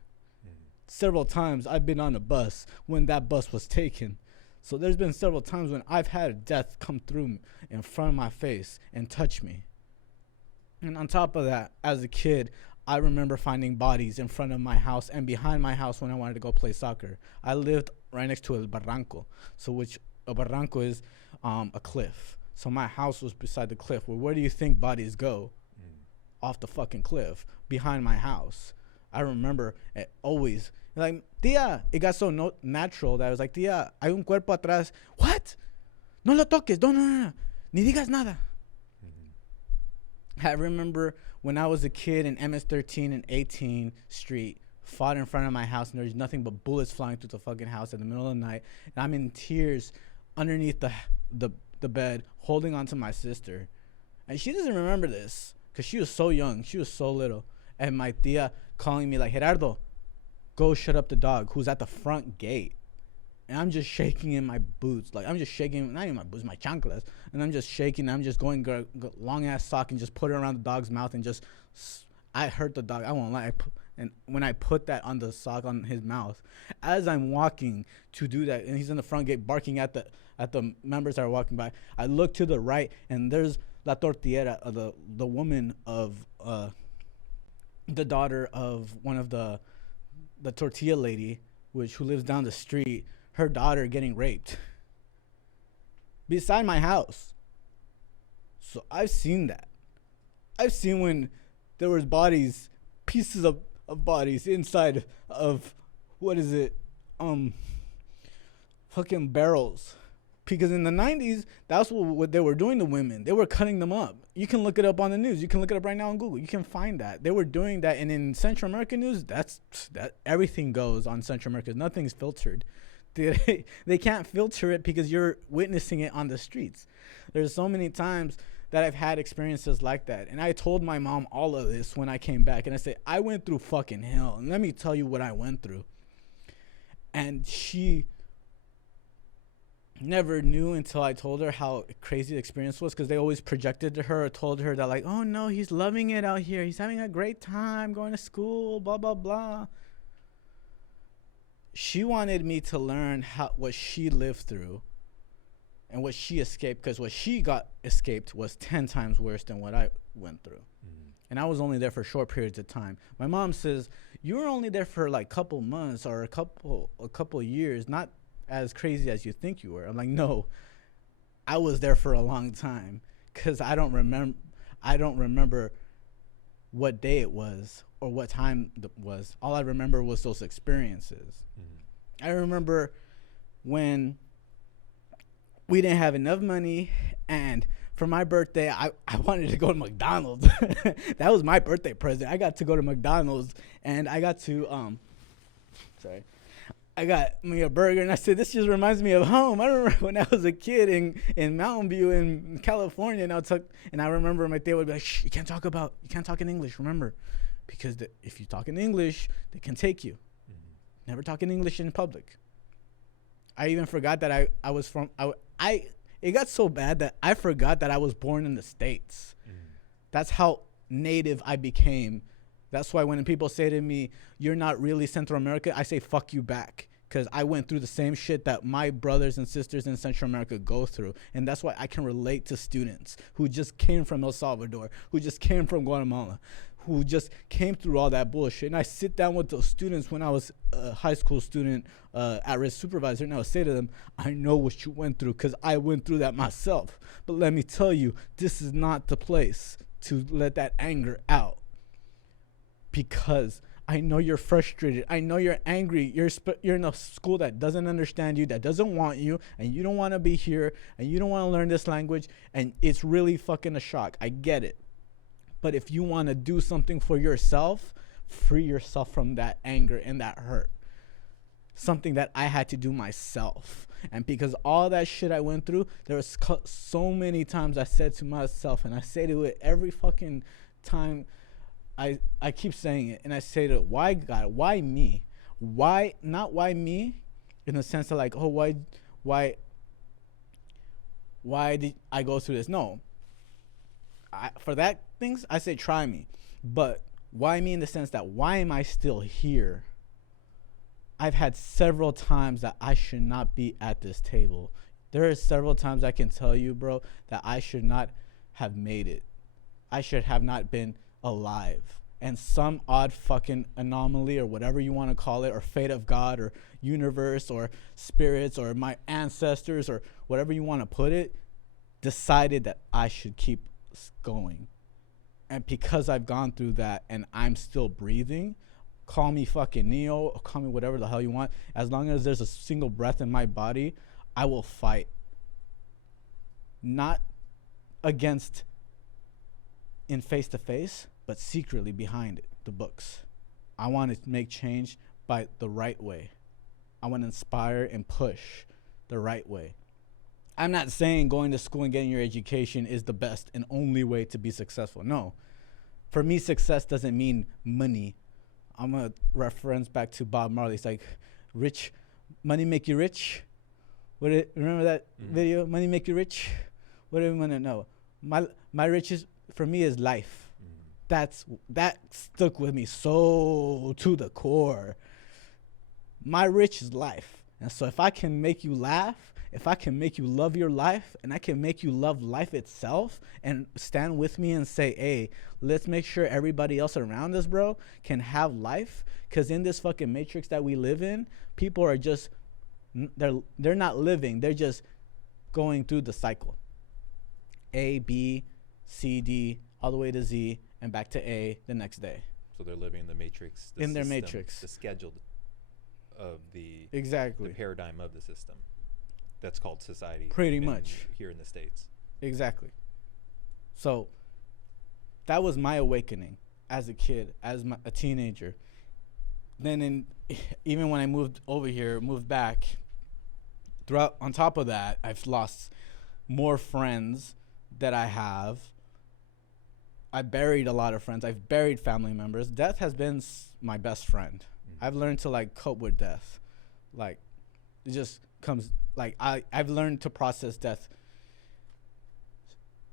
Several times I've been on a bus when that bus was taken. So there's been several times when I've had death come through in front of my face and touch me. And on top of that, as a kid, I remember finding bodies in front of my house and behind my house when I wanted to go play soccer. I lived right next to a barranco, so which a barranco is a cliff. So my house was beside the cliff. Well, where do you think bodies go? Off the fucking cliff behind my house. I remember it always like, tía, it got so natural that I was like, tía, hay un cuerpo atrás. What? No lo toques. No. Ni digas nada. I remember when I was a kid in MS-13 and 18th Street, fought in front of my house, and there's nothing but bullets flying through the fucking house in the middle of the night, and I'm in tears underneath the bed, holding on to my sister, and she doesn't remember this because she was so young, she was so little, and my tia calling me like, Gerardo, go shut up the dog who's at the front gate. And I'm just shaking in my boots. Like, I'm just shaking, not even my boots, my chanclas. And I'm just shaking. I'm just going long-ass sock and just put it around the dog's mouth and just, I hurt the dog. I won't lie. And when I put that on the sock on his mouth, as I'm walking to do that, and he's in the front gate barking at the members that are walking by, I look to the right, and there's La Tortillera, the woman of, the daughter of one of the tortilla lady, who lives down the street, her daughter getting raped beside my house. So I've seen that. I've seen when there was bodies, pieces of bodies inside of, fucking barrels. Because in the 90s, that's what they were doing to women. They were cutting them up. You can look it up on the news. You can look it up right now on Google. You can find that. They were doing that. And in Central American news, that everything goes on Central America. Nothing's filtered. They can't filter it because you're witnessing it on the streets. There's so many times that I've had experiences like that. And I told my mom all of this when I came back. And I said, I went through fucking hell. And let me tell you what I went through. And she never knew until I told her how crazy the experience was, because they always projected to her or told her that, like, oh, no, he's loving it out here. He's having a great time going to school, blah, blah, blah. She wanted me to learn what she lived through and what she escaped, because what she escaped was 10 times worse than what I went through. And I was only there for short periods of time. My mom says, you were only there for like a couple months or a couple years, not as crazy as you think you were. I'm like, no, I was there for a long time, because I don't remember what day it was or what time it was. All I remember was those experiences. I remember when we didn't have enough money, and for my birthday, I wanted to go to McDonald's. That was my birthday present. I got to go to McDonald's, and I got to, I got me a burger, and I said, this just reminds me of home. I remember when I was a kid in Mountain View in California, and I remember my dad would be like, shh, you can't talk in English, remember, because if you talk in English, they can take you. Never talk in English in public. I even forgot that I was from, it got so bad that I forgot that I was born in the States. That's how native I became. That's why when people say to me, you're not really Central America, I say, fuck you back. Because I went through the same shit that my brothers and sisters in Central America go through. And that's why I can relate to students who just came from El Salvador, who just came from Guatemala, who just came through all that bullshit. And I sit down with those students when I was a high school student, at-risk supervisor, and I would say to them, I know what you went through because I went through that myself. But let me tell you, this is not the place to let that anger out. Because I know you're frustrated. I know you're angry. You're in a school that doesn't understand you, that doesn't want you, and you don't want to be here, and you don't want to learn this language, and it's really fucking a shock. I get it. But if you want to do something for yourself, free yourself from that anger and that hurt. Something that I had to do myself. And because all that shit I went through, there was so many times I said to myself, and I say to it every fucking time, I keep saying it, and I say to it, why God? Why me? Why, not why me, in the sense of like, oh, why did I go through this? No. For that things, I say try me. But why me in the sense that why am I still here? I've had several times that I should not be at this table. There are several times I can tell you, bro, that I should not have made it. I should have not been alive. and some odd fucking anomaly or whatever you want to call it, or fate of God or universe or spirits or my ancestors or whatever you want to put it, decided that I should keep going. And because I've gone through that and I'm still breathing, call me fucking Neo, or call me whatever the hell you want. As long as there's a single breath in my body, I will fight. Not against in face to face, but secretly behind it, the books. I want to make change by the right way. I want to inspire and push the right way. I'm not saying going to school and getting your education is the best and only way to be successful. No. For me, success doesn't mean money. I'm going to reference back to Bob Marley. It's like, rich, money make you rich. Remember that video? Money make you rich? What do you want to know? My riches for me is life. That stuck with me so to the core. My rich is life. And so if I can make you laugh, if I can make you love your life, and I can make you love life itself and stand with me and say, hey, let's make sure everybody else around us, bro, can have life. Because in this fucking matrix that we live in, people are just, they're not living. They're just going through the cycle. A, B, C, D, all the way to Z, and back to A the next day. So they're living in the matrix. In their matrix. The scheduled of the exactly the paradigm of the system. That's called society. Pretty much. Here in the States. Exactly. So that was my awakening as a kid, as a teenager. Then even when I moved back, on top of that, I've lost more friends that I have. I buried a lot of friends. I've buried family members. Death has been my best friend. I've learned to cope with death. It just comes, I've learned to process death.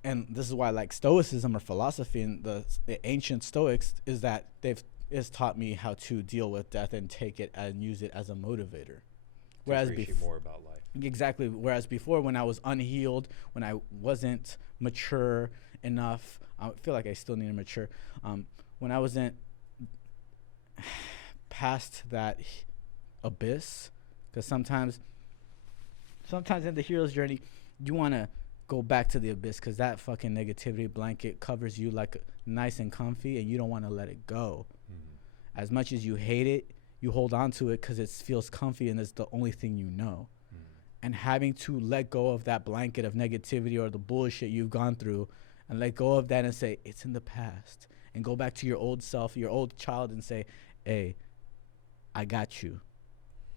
And this is why I like Stoicism or philosophy and the ancient Stoics is that it's taught me how to deal with death and take it and use it as a motivator. Whereas before, more about life. Exactly. Whereas before, when I was unhealed, when I wasn't mature enough, I feel like I still need to mature. When I wasn't past that abyss, because sometimes in the hero's journey, you want to go back to the abyss because that fucking negativity blanket covers you nice and comfy, and you don't want to let it go. As much as you hate it, you hold on to it because it feels comfy and it's the only thing you know. And having to let go of that blanket of negativity or the bullshit you've gone through and let go of that and say, it's in the past. And go back to your old self, your old child, and say, hey, I got you.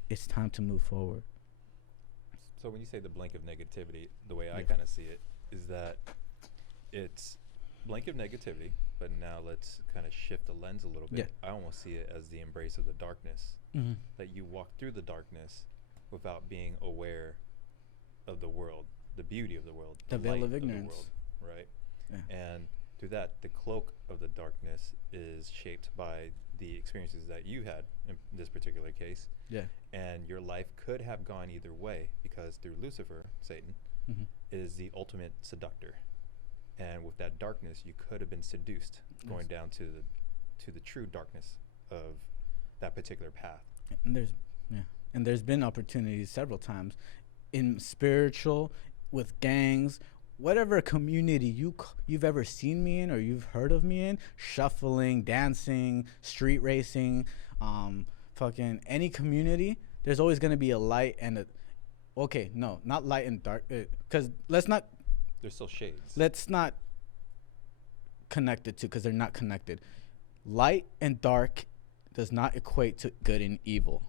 It's time to move forward. So when you say the blanket of negativity, the way I kind of see it is that it's blanket of negativity, but now let's kind of shift the lens a little bit. I almost see it as the embrace of the darkness. That you walk through the darkness without being aware of the world, the beauty of the world, the veil of ignorance, world, right? Yeah. And through that, the cloak of the darkness is shaped by the experiences that you had in this particular case. Yeah. And your life could have gone either way because through Lucifer, Satan, is the ultimate seductor. And with that darkness, you could have been seduced going down to the true darkness of that particular path. And there's been opportunities several times in spiritual, with gangs, whatever community you've ever seen me in or you've heard of me in, shuffling, dancing, street racing, fucking any community, there's always going to be a light and not light and dark, because there's still shades. Let's not connect it to, because they're not connected. Light and dark does not equate to good and evil.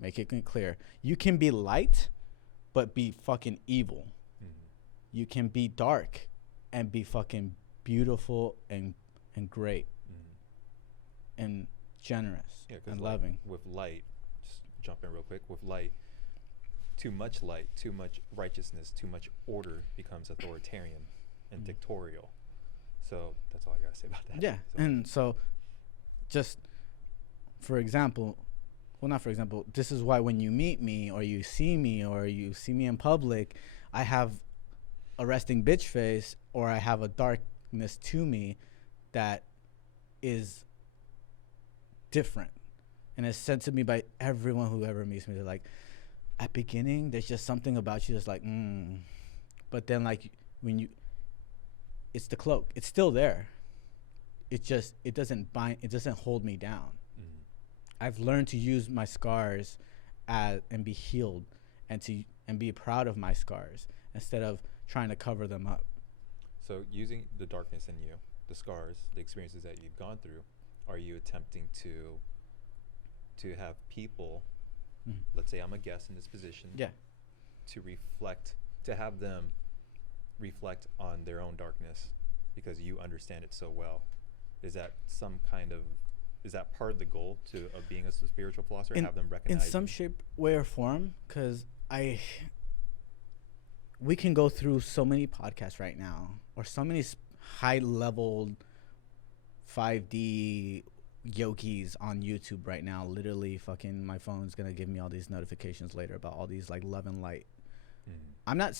Make it clear. You can be light, but be fucking evil. You can be dark and be fucking beautiful and great and generous and loving. With light, just jump in real quick, with light, too much righteousness, too much order becomes authoritarian and dictatorial. So that's all I gotta say about that. Yeah, and so just for example, this is why when you meet me or you see me in public, I have a resting bitch face or I have a darkness to me that is different. And it's said to me by everyone who ever meets me. They're like, at beginning, there's just something about you that's like, But then, like, when you, it's the cloak. It's still there. It doesn't bind, it doesn't hold me down. I've learned to use my scars and be healed and be proud of my scars instead of trying to cover them up. So using the darkness in you, the scars, the experiences that you've gone through, are you attempting to have people, let's say I'm a guest in this position, to have them reflect on their own darkness because you understand it so well? Is that part of the goal of being a spiritual philosopher? Have them recognize in some shape, way, or form? Because we can go through so many podcasts right now, or so many high-level 5D yogis on YouTube right now. Literally, fucking my phone's gonna give me all these notifications later about all these like love and light. I'm not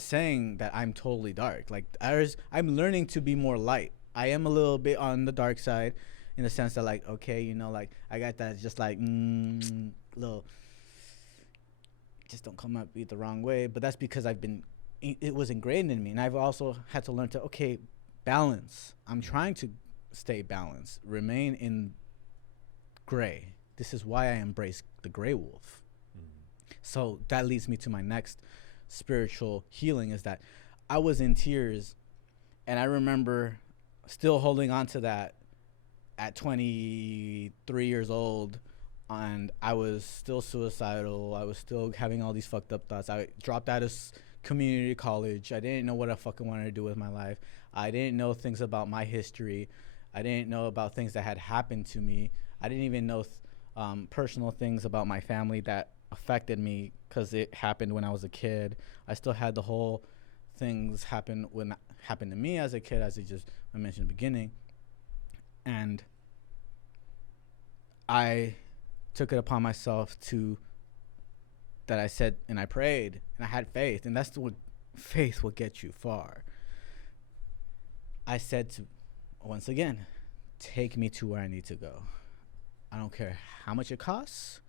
saying that I'm totally dark. Like I'm learning to be more light. I am a little bit on the dark side, in the sense that, like, okay, you know, like I got that just like little, just don't come at me the wrong way. But that's because it was ingrained in me, and I've also had to learn to balance. I'm trying to stay balanced, remain in gray. This is why I embrace the gray wolf. So that leads me to my next spiritual healing, is that I was in tears, and I remember still holding on to that at 23 years old, and I was still suicidal. I was still having all these fucked up thoughts. I dropped out of community college. I didn't know what I fucking wanted to do with my life. I didn't know things about my history. I didn't know about things that had happened to me. I didn't even know personal things about my family that affected me because it happened when I was a kid. I still had the whole things happened to me as a kid, as I mentioned in the beginning. And I took it upon myself that I said, and I prayed, and I had faith, and that's what faith will get you far. I said once again, take me to where I need to go. I don't care how much it costs.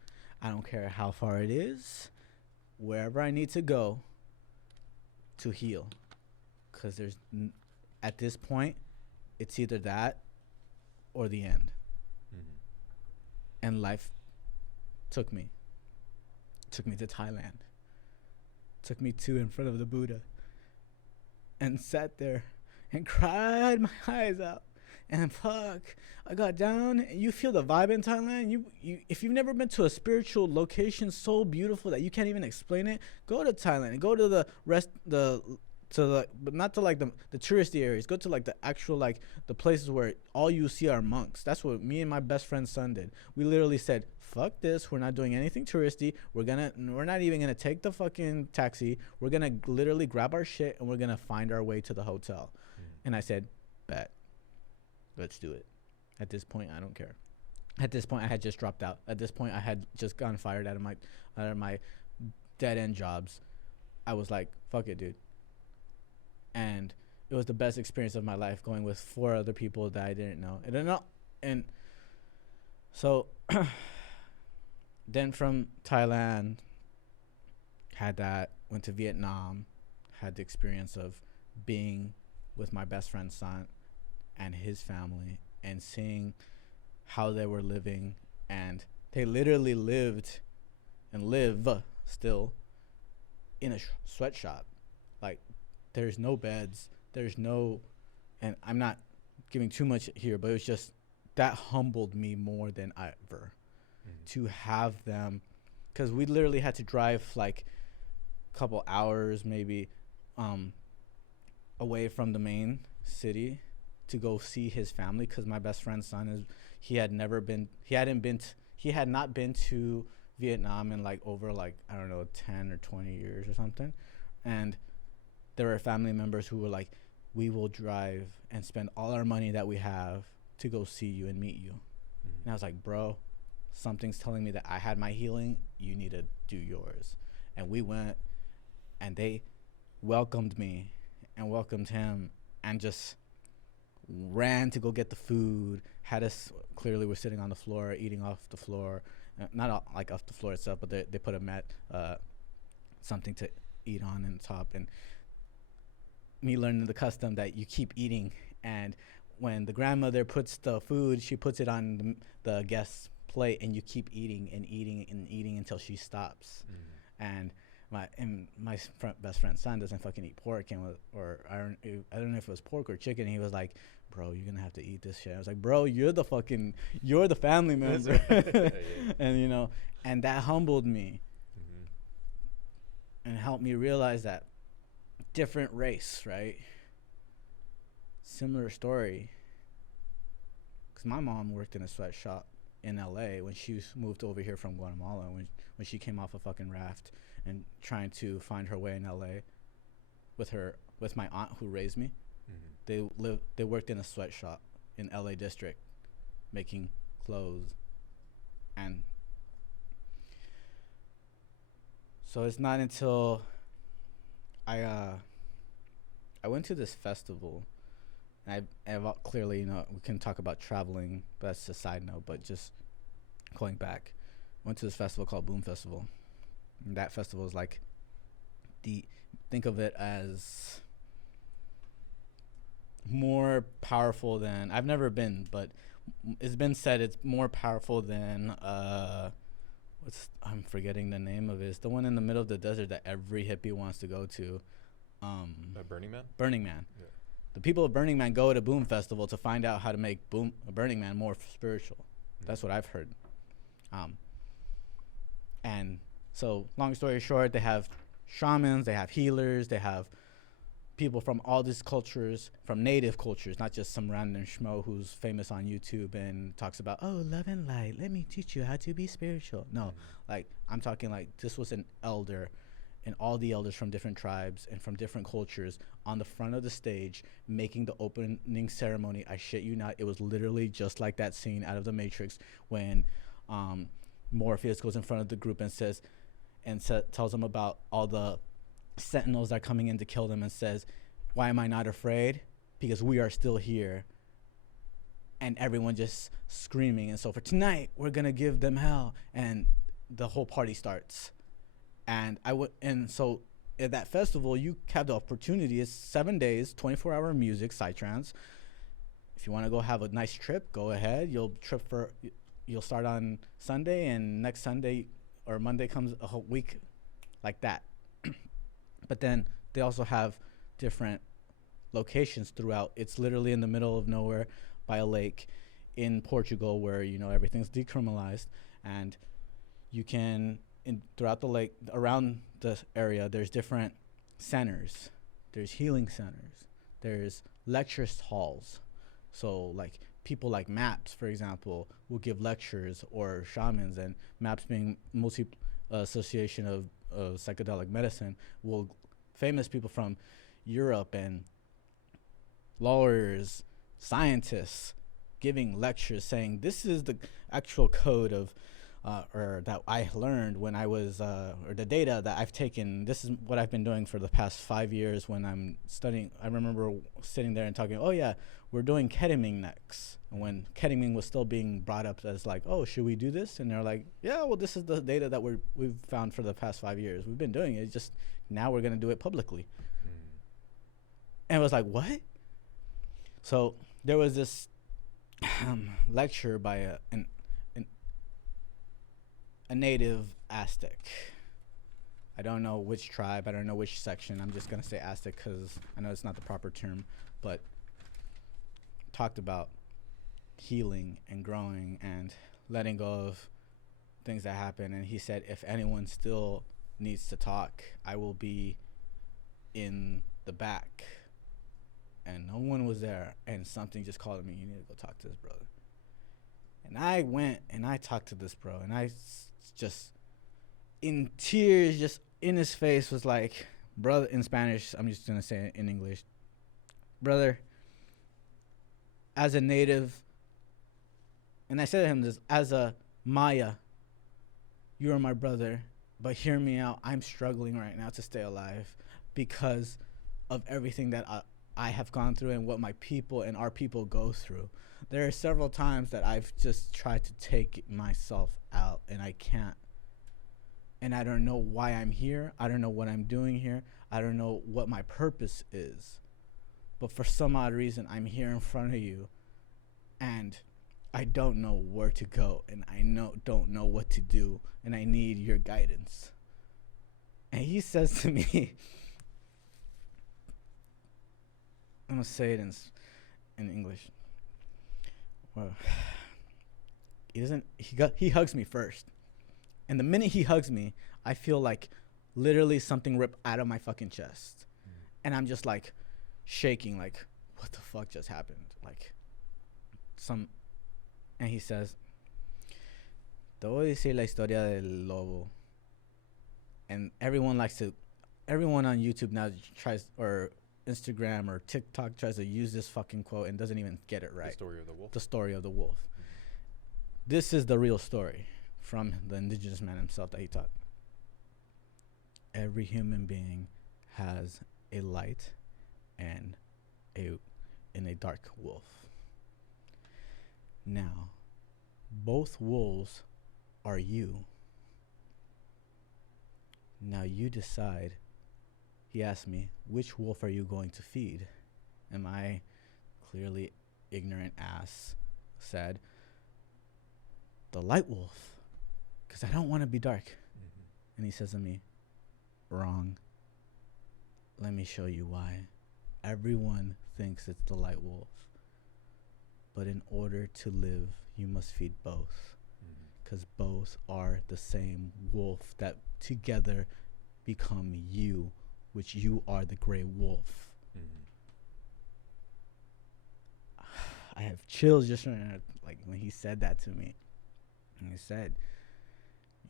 I don't care how far it is. Wherever I need to go to heal. Because at this point, it's either that or the end. And life took me to Thailand, took me in front of the Buddha, and sat there and cried my eyes out. And fuck, I got down, and you feel the vibe in Thailand. You if you've never been to a spiritual location so beautiful that you can't even explain it, go to Thailand and go to but not to like the touristy areas. Go to like the actual, like the places where all you see are monks. That's what me and my best friend's son did. We literally said, fuck this, we're not doing anything touristy. We're not even gonna take the fucking taxi. We're gonna literally grab our shit and we're gonna find our way to the hotel. And I said, bet, let's do it. At this point, I don't care. At this point, I had just dropped out. At this point, I had just gotten fired out of my dead end jobs. I was like, fuck it, dude. And it was the best experience of my life, going with 4 other people that I didn't know. And so then from Thailand, went to Vietnam, had the experience of being with my best friend's son and his family and seeing how they were living. And they literally lived and live still in a sweatshop. Like, there's no beds, and I'm not giving too much here, but it was just, that humbled me more than ever to have them, because we literally had to drive like a couple hours maybe away from the main city to go see his family, because my best friend's son he had not been to Vietnam in like over like, I don't know, 10 or 20 years or something. And there were family members who were like, we will drive and spend all our money that we have to go see you and meet you. And I was like, bro, something's telling me that I had my healing. You need to do yours. And we went, and they welcomed me and welcomed him, and just ran to go get the food. Had us clearly we're sitting on the floor, eating off the floor, like off the floor itself, but they put a mat, something to eat on in the top, and me learning the custom that you keep eating, and when the grandmother puts the food, she puts it on the guest's plate, and you keep eating and eating and eating until she stops. And my best friend's son doesn't fucking eat pork, and I don't know if it was pork or chicken. And he was like, "Bro, you're gonna have to eat this shit." I was like, "Bro, you're the family member," and you know, and that humbled me and helped me realize that different race, right? Similar story. Cause my mom worked in a sweatshop in LA when she moved over here from Guatemala, when she came off a fucking raft and trying to find her way in LA with my aunt who raised me. They worked in a sweatshop in LA district making clothes. And so it's not until I went to this festival. I've clearly, you know, we can talk about traveling, but that's a side note. But just going back, went to this festival called Boom Festival. And that festival is like think of it as more powerful than, I've never been, but it's been said it's more powerful than I'm forgetting the name of it. It's the one in the middle of the desert that every hippie wants to go to. Burning Man? Burning Man. Yeah. The people of Burning Man go to Boom Festival to find out how to make Burning Man more spiritual. That's what I've heard. And so, long story short, they have shamans, they have healers, they have people from all these cultures, from native cultures, not just some random schmo who's famous on YouTube and talks about, oh, love and light, let me teach you how to be spiritual. No, like, I'm talking like this was an elder, and all the elders from different tribes and from different cultures on the front of the stage making the opening ceremony. I shit you not, it was literally just like that scene out of The Matrix when Morpheus goes in front of the group and says, tells them about all the sentinels that are coming in to kill them, and says, why am I not afraid? Because we are still here. And everyone just screaming. And so for tonight, we're going to give them hell. And the whole party starts. And so at that festival, you have the opportunity. It's 7 days, 24-hour music, psytrance. If you want to go have a nice trip, go ahead. You'll start on Sunday, and next Sunday or Monday comes a whole week like that. But then they also have different locations throughout. It's literally in the middle of nowhere by a lake in Portugal where, you know, everything's decriminalized, and you can throughout the lake around the area there's different centers. There's healing centers, there's lecture halls. So like people like MAPS, for example, will give lectures, or shamans, and MAPS being multi association of psychedelic medicine, will famous people from Europe and lawyers, scientists giving lectures saying this is the actual code of or that I learned when I was or the data that I've taken. This is what I've been doing for the past 5 years when I'm studying. I remember sitting there and talking, oh yeah, we're doing ketamine next, and when ketamine was still being brought up as like, oh, should we do this? And they're like, yeah, well, this is the data that we've found for the past 5 years. We've been doing it, just now we're going to do it publicly. And it was like, what? So there was this lecture by a native Aztec. I don't know which tribe, I don't know which section. I'm just going to say Aztec because I know it's not the proper term, but talked about healing and growing and letting go of things that happen. And he said, if anyone still needs to talk, I will be in the back. And no one was there, and something just called me, you need to go talk to this brother. And I went and I talked to this bro, and I just in tears, just in his face, was like, brother, in Spanish, I'm just gonna say it in English, brother, as a native, and I said to him this, as a Maya, you are my brother, but hear me out, I'm struggling right now to stay alive because of everything that I have gone through and what my people and our people go through. There are several times that I've just tried to take myself out and I can't. And I don't know why I'm here. I don't know what I'm doing here. I don't know what my purpose is. But for some odd reason, I'm here in front of you and I don't know where to go and I don't know what to do and I need your guidance. And he says to me, I'm going to say it in English. Well, he hugs me first. And the minute he hugs me, I feel like literally something ripped out of my fucking chest. And I'm just like shaking, like, what the fuck just happened? Like, and he says, Te voy a decir la historia del lobo. And everyone on YouTube now tries, or Instagram or TikTok tries to use this fucking quote and doesn't even get it right. The story of the wolf. The story of the wolf. This is the real story from the indigenous man himself that he taught. Every human being has a light and a dark wolf. Now, both wolves are you. Now you decide. He asked me, which wolf are you going to feed? And my clearly ignorant ass said, the light wolf, because I don't want to be dark. And he says to me, wrong. Let me show you why. Everyone thinks it's the light wolf. But in order to live, you must feed both. Because both are the same wolf that together become you, which you are the gray wolf. I have chills just like when he said that to me. And he said,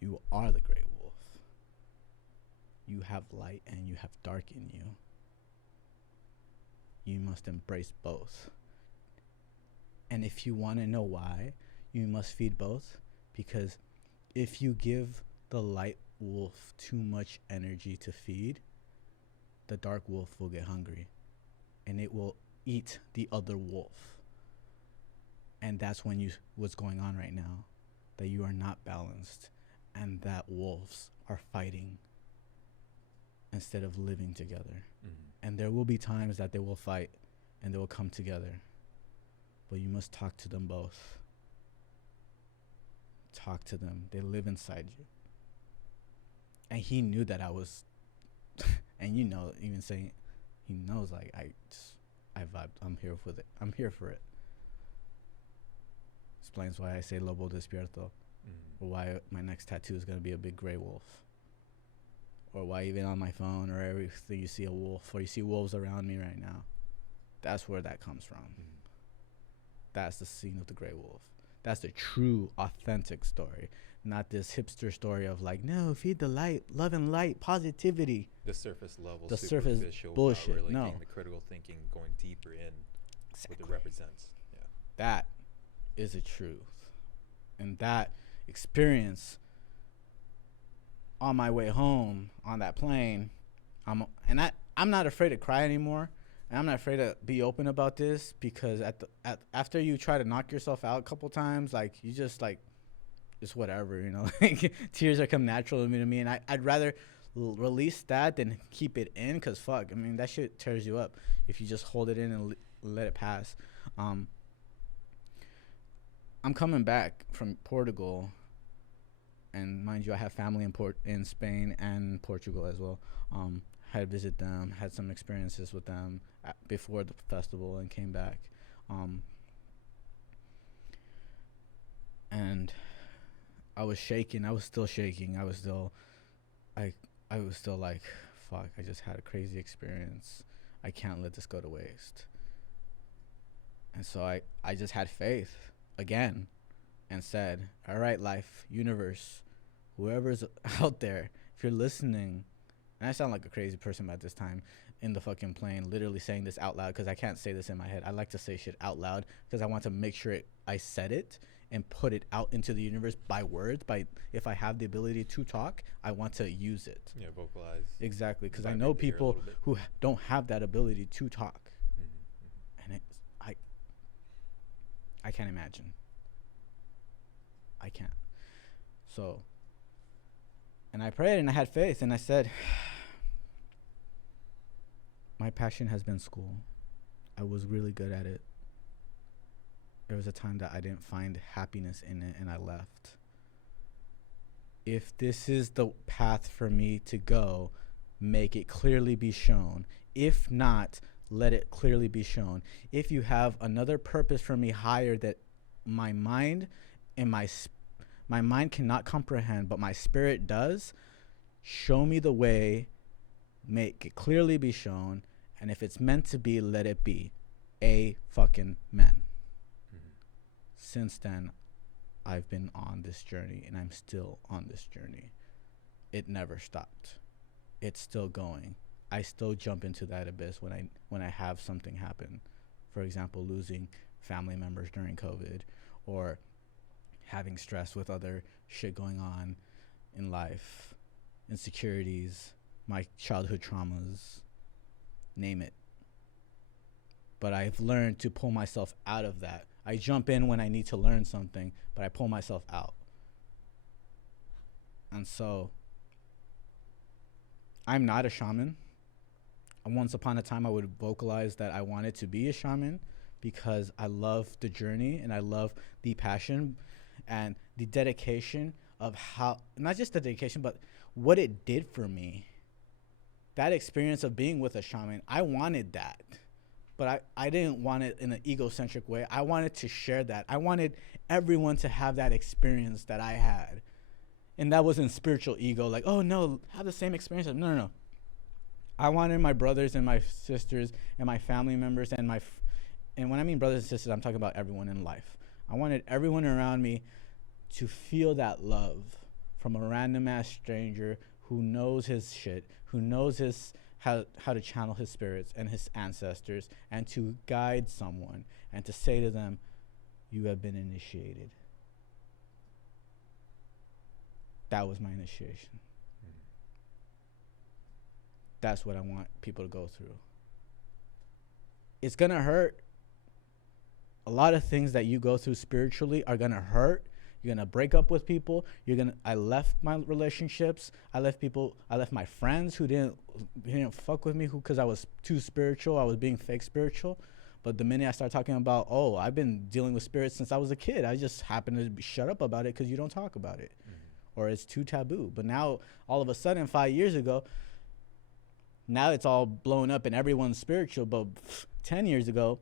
you are the gray wolf. You have light and you have dark in you. You must embrace both. And if you want to know why, you must feed both. Because if you give the light wolf too much energy to feed, the dark wolf will get hungry and it will eat the other wolf. And that's what's going on right now, that you are not balanced and that wolves are fighting instead of living together. And there will be times that they will fight and they will come together, but you must talk to them both. Talk to them. They live inside you. And he knew that I was and even saying, he knows, like, I vibed. I'm here with it. I'm here for it. Explains why I say Lobo Despierto. Or why my next tattoo is going to be a big gray wolf. Or why even on my phone or everything you see a wolf, or you see wolves around me right now. That's where that comes from. That's the scene of the gray wolf. That's the true, authentic story. Not this hipster story of like, no, feed the light, love and light, positivity. The surface level, the surface superficial, bullshit. really No, the critical thinking, going deeper in what it represents. Yeah, that is the truth, and that experience on my way home on that plane, I'm not afraid to cry anymore. And I'm not afraid to be open about this because after you try to knock yourself out a couple times, like you just like, it's whatever, like tears are come natural to me. And I'd rather release that than keep it in because fuck, I mean, that shit tears you up if you just hold it in and let it pass. I'm coming back from Portugal, and mind you, I have family in Spain and Portugal as well. Had visit them, had some experiences with them before the festival, and came back. And I was shaking. I was still shaking. I was still like, fuck, I just had a crazy experience. I can't let this go to waste. And so I just had faith again and said, all right, life, universe, whoever's out there, if you're listening. And I sound like a crazy person at this time in the fucking plane, literally saying this out loud because I can't say this in my head. I like to say shit out loud because I want to make sure I said it and put it out into the universe by words. If I have the ability to talk, I want to use it. Yeah, vocalize. Exactly, because I know people who don't have that ability to talk. I can't imagine. I can't. So, and I prayed and I had faith and I said, my passion has been school. I was really good at it. There was a time that I didn't find happiness in it and I left. If this is the path for me to go, make it clearly be shown. If not, let it clearly be shown. If you have another purpose for me higher that my mind and my mind cannot comprehend, but my spirit does, show me the way, make it clearly be shown, and if it's meant to be, let it be. A fucking man. Mm-hmm. Since then, I've been on this journey, and I'm still on this journey. It never stopped. It's still going. I still jump into that abyss when I have something happen. For example, losing family members during COVID, or having stress with other shit going on in life, insecurities, my childhood traumas, name it. But I've learned to pull myself out of that. I jump in when I need to learn something, but I pull myself out. And so, I'm not a shaman. And once upon a time, I would vocalize that I wanted to be a shaman because I love the journey and I love the passion and the dedication of how, not just the dedication, but what it did for me. That experience of being with a shaman, I wanted that. But I didn't want it in an egocentric way. I wanted to share that. I wanted everyone to have that experience that I had. And that wasn't spiritual ego, like, oh no, have the same experience. No. I wanted my brothers and my sisters and my family members and and when I mean brothers and sisters, I'm talking about everyone in life. I wanted everyone around me to feel that love from a random ass stranger who knows his shit, who knows how to channel his spirits and his ancestors, and to guide someone and to say to them, you have been initiated. That was my initiation. That's what I want people to go through. It's gonna hurt. A lot of things that you go through spiritually are gonna hurt. You're gonna break up with people. I left my relationships. I left my friends who didn't fuck with me because I was too spiritual. I was being fake spiritual. But the minute I start talking about, I've been dealing with spirits since I was a kid, I just happen to shut up about it because you don't talk about it. Mm-hmm. Or it's too taboo. But now, all of a sudden, 5 years ago, now it's all blown up and everyone's spiritual. But 10 years ago,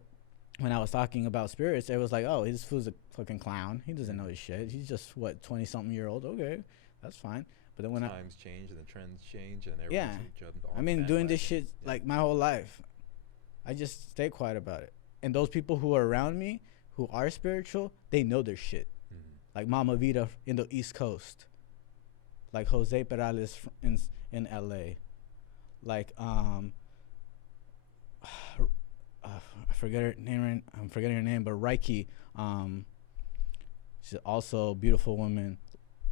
when I was talking about spirits, it was like, this fool's a fucking clown. He doesn't know his shit. He's just, 20-something-year-old. Okay, that's fine. But then when times change and the trends change and everyone's jumped on. I mean, doing this shit like my whole life. I just stay quiet about it. And those people who are around me, who are spiritual, they know their shit. Mm-hmm. Like Mama Vida in the East Coast. Like Jose Perales in LA. Like, I forget her name. I'm forgetting her name, but Reiki. She's also a beautiful woman.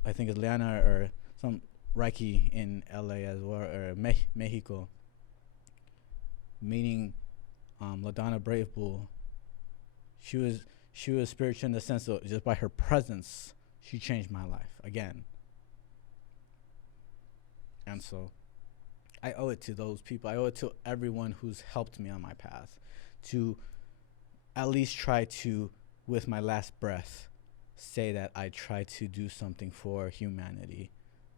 I think it's Liana or some Reiki in LA as well, or Mexico. Meaning, LaDonna Brave Bull. She was spiritual in the sense of just by her presence, she changed my life again. And so, I owe it to those people. I owe it to everyone who's helped me on my path to at least try to, with my last breath, say that I tried to do something for humanity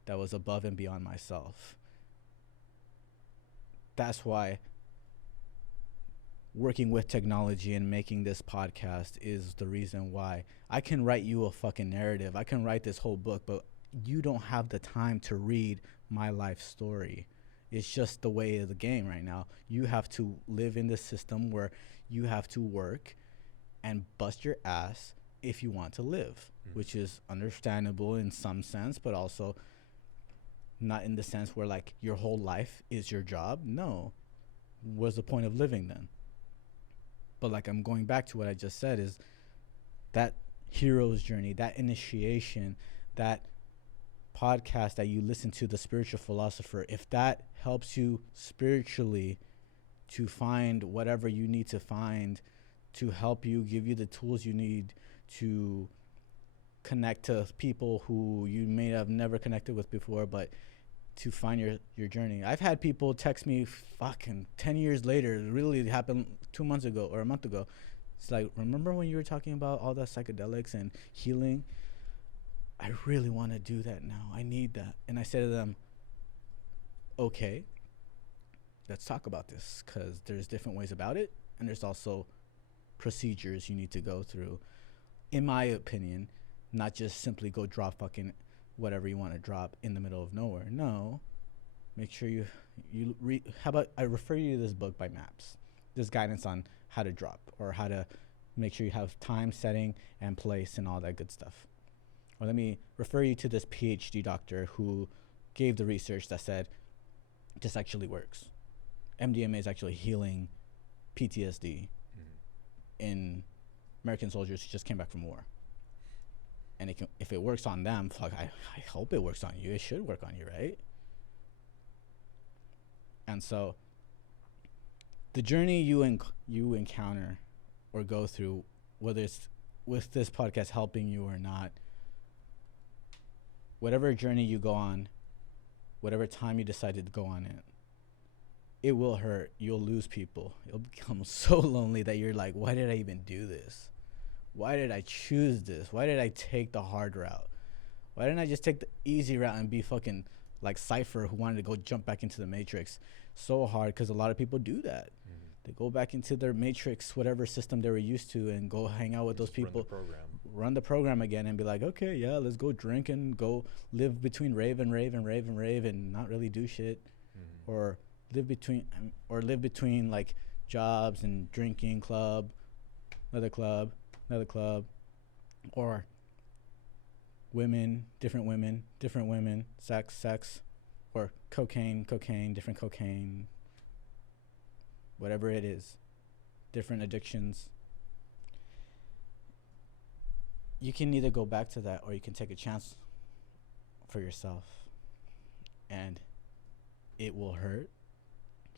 that was above and beyond myself. That's why working with technology and making this podcast is the reason why. I can write you a fucking narrative. I can write this whole book, but you don't have the time to read my life story. It's just the way of the game right now. You have to live in this system where you have to work and bust your ass if you want to live, which is understandable in some sense, but also not in the sense where like your whole life is your job. No. What's the point of living then? But like I'm going back to what I just said is that hero's journey, that initiation, that podcast that you listen to, The Spiritual Philosopher, if that helps you spiritually to find whatever you need to find to help you, give you the tools you need to connect to people who you may have never connected with before, but to find your journey. I've had people text me fucking 10 years later. It really happened 2 months ago or a month ago. It's like, remember when you were talking about all the psychedelics and healing? I really want to do that now. I need that. And I said to them, okay, let's talk about this, because there's different ways about it, and there's also procedures you need to go through, in my opinion, not just simply go drop fucking whatever you want to drop in the middle of nowhere. No, make sure you read. How about I refer you to this book by Maps? There's guidance on how to drop, or how to make sure you have time, setting, and place, and all that good stuff. Or let me refer you to this PhD doctor who gave the research that said this actually works. MDMA is actually healing PTSD in American soldiers who just came back from war. And it can, if it works on them, fuck, I hope it works on you. It should work on you, right? And so the journey you encounter or go through, whether it's with this podcast helping you or not, whatever journey you go on, whatever time you decided to go on it will hurt. You'll lose people. You'll become so lonely that you're like, why did I even do this? Why did I choose this? Why did I take the hard route? Why didn't I just take the easy route and be fucking like Cypher, who wanted to go jump back into the Matrix so hard? Because a lot of people do that. They go back into their Matrix, whatever system they were used to, and go hang out with those people. Run the program again and be like, okay, yeah, let's go drink and go live between rave and not really do shit. Or live between like jobs and drinking, another club, or different women, sex, or cocaine, different cocaine, whatever it is, different addictions. You can either go back to that, or you can take a chance for yourself. And it will hurt,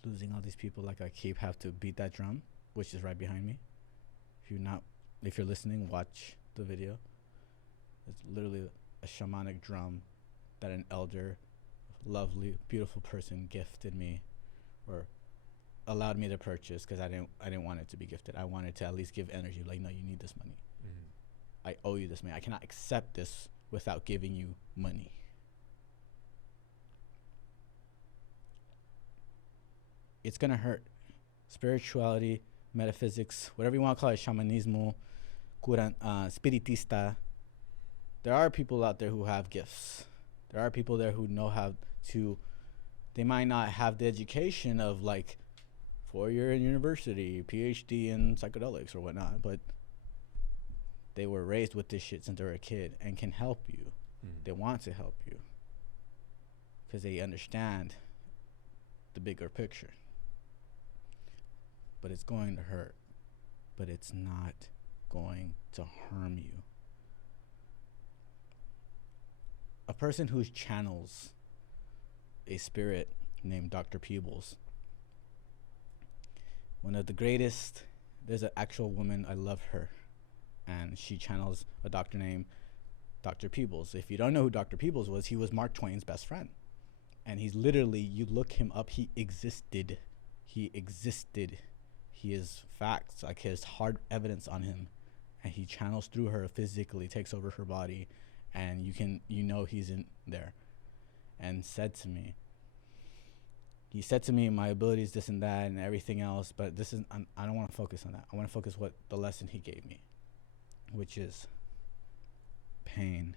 losing all these people. Like I have to beat that drum, which is right behind me. If you're listening, watch the video. It's literally a shamanic drum that an elder, lovely, beautiful person gifted me, or allowed me to purchase, because I didn't want it to be gifted. I wanted to at least give energy. Like, no, you need this money. I owe you this money. I cannot accept this without giving you money. It's gonna hurt. Spirituality, metaphysics, whatever you want to call it, shamanismo, spiritista. There are people out there who have gifts. There are people there who know how to. They might not have the education of like 4-year in university, PhD in psychedelics or whatnot, but they were raised with this shit since they were a kid and can help you. They want to help you because they understand the bigger picture. But it's going to hurt. But it's not going to harm you. A person who channels a spirit named Dr. Peebles, one of the greatest, there's an actual woman, I love her, and she channels a doctor named Dr. Peebles. If you don't know who Dr. Peebles was, he was Mark Twain's best friend. And he's literally, you look him up, he existed. He is facts, like his hard evidence on him. And he channels through her physically, takes over her body, and he's in there. And he said to me, my abilities, this and that, and everything else, but I don't want to focus on that. I want to focus what the lesson he gave me, which is pain.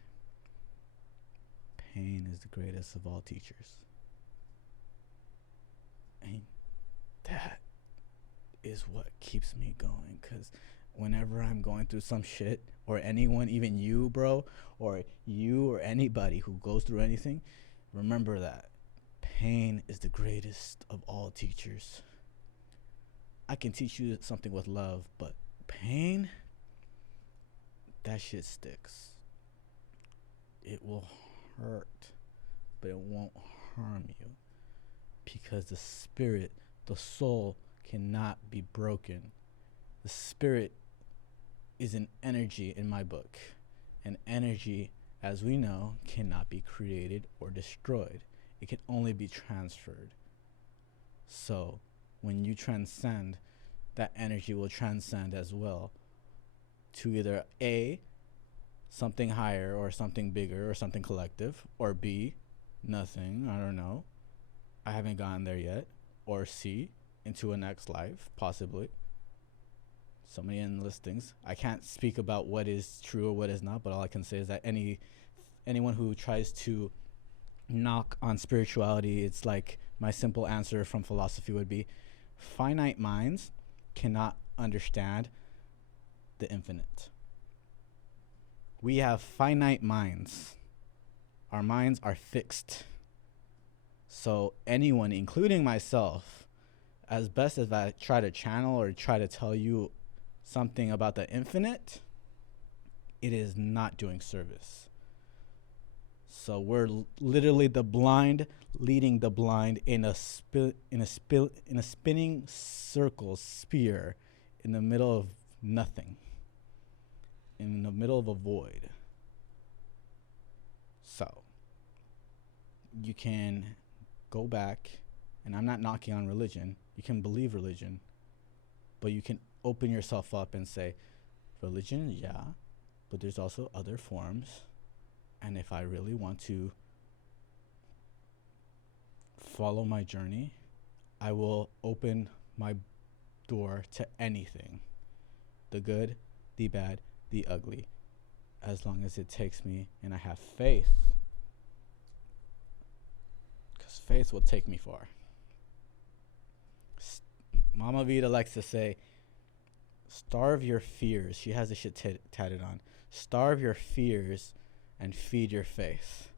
Pain is the greatest of all teachers. And that is what keeps me going, because whenever I'm going through some shit, or anyone, even you, bro, or you or anybody who goes through anything, remember that pain is the greatest of all teachers. I can teach you something with love, but pain, that shit sticks. It will hurt, but it won't harm you, because the spirit, the soul, cannot be broken. The spirit is an energy in my book. And energy, as we know, cannot be created or destroyed. It can only be transferred. So when you transcend, that energy will transcend as well to either A, something higher or something bigger or something collective, or B, nothing, I don't know, I haven't gotten there yet, or C, into a next life, possibly. So many endless things. I can't speak about what is true or what is not, but all I can say is that anyone who tries to knock on spirituality, it's like my simple answer from philosophy would be finite minds cannot understand the infinite. We have finite minds. Our minds are fixed. So anyone, including myself, as best as I try to channel or try to tell you something about the infinite, it is not doing service. So we're literally the blind leading the blind in a spinning circle sphere in the middle of nothing, in the middle of a void. So you can go back, and I'm not knocking on religion. You can believe religion, but you can open yourself up and say, religion, yeah, but there's also other forms. And if I really want to follow my journey, I will open my door to anything. The good, the bad, the ugly. As long as it takes me and I have faith. Because faith will take me far. Mama Vida likes to say, starve your fears. She has this shit tatted on. Starve your fears and feed your faith.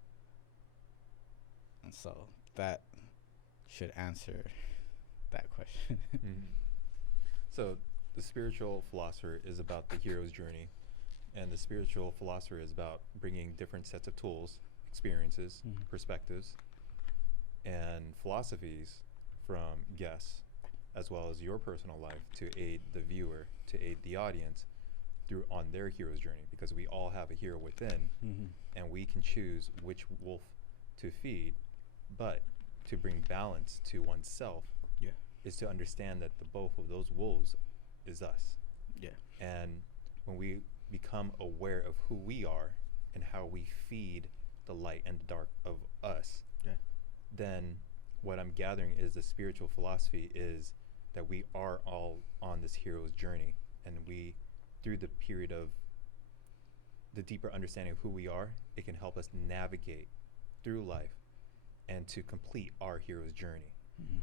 And so that should answer that question. Mm-hmm. So the spiritual philosopher is about the hero's journey, and the spiritual philosopher is about bringing different sets of tools, experiences, perspectives, and philosophies from guests, as well as your personal life, to aid the viewer, to aid the audience through on their hero's journey, because we all have a hero within, and we can choose which wolf to feed. But to bring balance to oneself is to understand that the both of those wolves is us. And when we become aware of who we are and how we feed the light and the dark of us, then what I'm gathering is the spiritual philosophy is that we are all on this hero's journey, and we, through the period of the deeper understanding of who we are, it can help us navigate through life and to complete our hero's journey.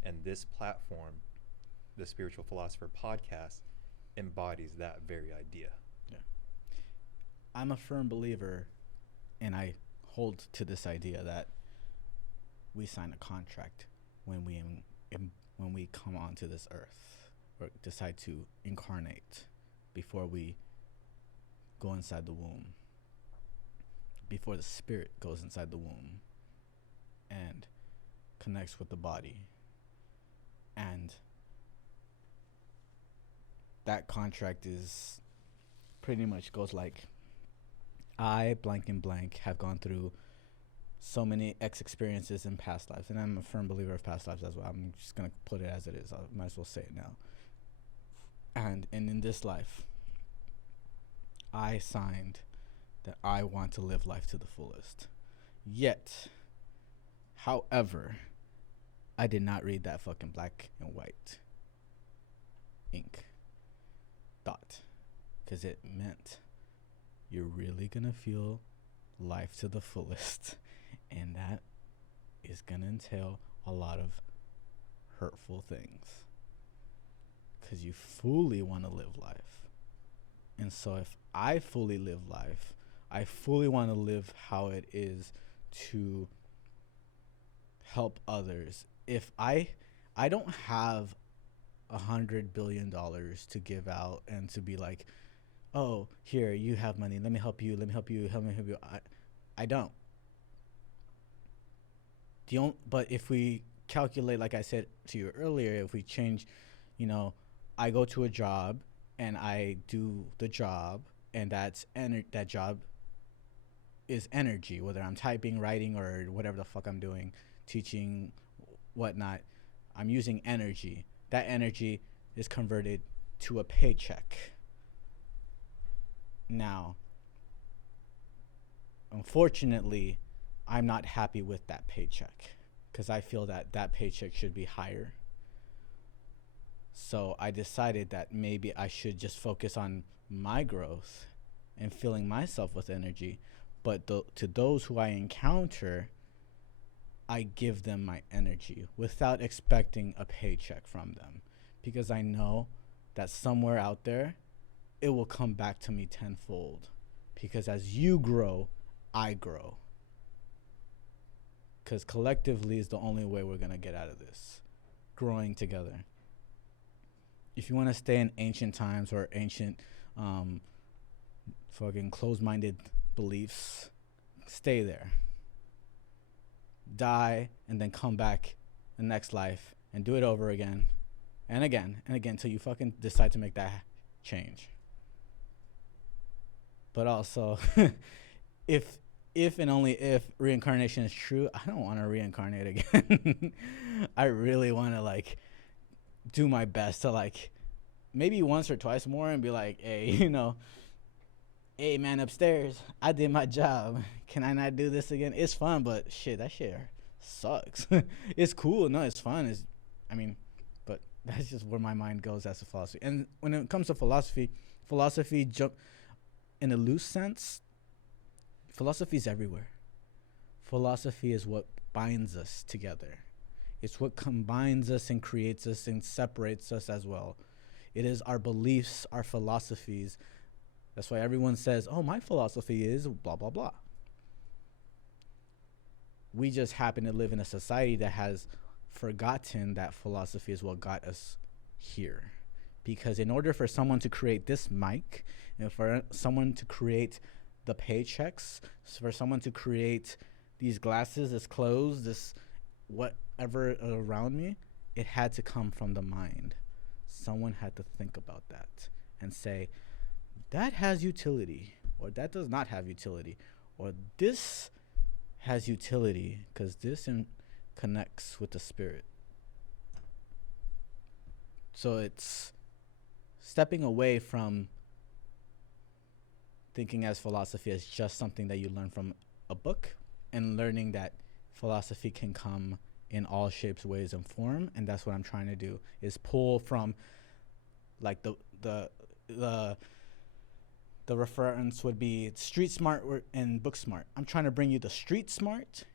And this platform, the Spiritual Philosopher podcast, embodies that very idea. I'm a firm believer, and I hold to this idea that we sign a contract when we come onto this earth or decide to incarnate, before we go inside the womb, before the spirit goes inside the womb and connects with the body. And that contract is pretty much goes like, I blank and blank have gone through so many experiences in past lives, and I'm a firm believer of past lives as well. I'm just gonna put it as it is. I might as well say it now. And in this life, I signed that I want to live life to the fullest. Yet, however, I did not read that fucking black and white ink dot, because it meant you're really gonna feel life to the fullest, and that is gonna entail a lot of hurtful things, because you fully want to live life. And so if I fully live life, I fully want to live how it is to help others. If I don't have $100 billion to give out and to be like, oh, here, you have money, let me help you, help me help you. I don't. But if we calculate, like I said to you earlier, if we change, I go to a job and I do the job, and that job is energy, whether I'm typing, writing, or whatever the fuck I'm doing, teaching, whatnot. I'm using energy. That energy is converted to a paycheck. Now, unfortunately, I'm not happy with that paycheck because I feel that that paycheck should be higher. So I decided that maybe I should just focus on my growth and filling myself with energy. But to those who I encounter, I give them my energy without expecting a paycheck from them, because I know that somewhere out there, it will come back to me tenfold. Because as you grow, I grow. Because collectively is the only way we're going to get out of this. Growing together. If you want to stay in ancient times or ancient fucking closed-minded beliefs, stay there. Die and then come back the next life and do it over again and again and again until you fucking decide to make that change. But also, if and only if reincarnation is true, I don't want to reincarnate again. I really want to like do my best to like maybe once or twice more and be like, hey, hey man upstairs, I did my job. Can I not do this again? It's fun, but shit, that shit sucks. It's cool. No, it's fun. But that's just where my mind goes as a philosophy. And when it comes to philosophy in a loose sense, philosophy is everywhere. Philosophy is what binds us together. It's what combines us and creates us and separates us as well. It is our beliefs, our philosophies. That's why everyone says, oh, my philosophy is blah, blah, blah. We just happen to live in a society that has forgotten that philosophy is what got us here. Because in order for someone to create this mic, and for someone to create the paychecks, for someone to create these glasses, this clothes, this whatever around me, it had to come from the mind. Someone had to think about that and say, that has utility, or that does not have utility, or this has utility because this connects with the spirit. So it's stepping away from thinking as philosophy as just something that you learn from a book, and learning that philosophy can come in all shapes, ways, and form. And that's what I'm trying to do, is pull from like the reference would be street smart and book smart. I'm trying to bring you the street smart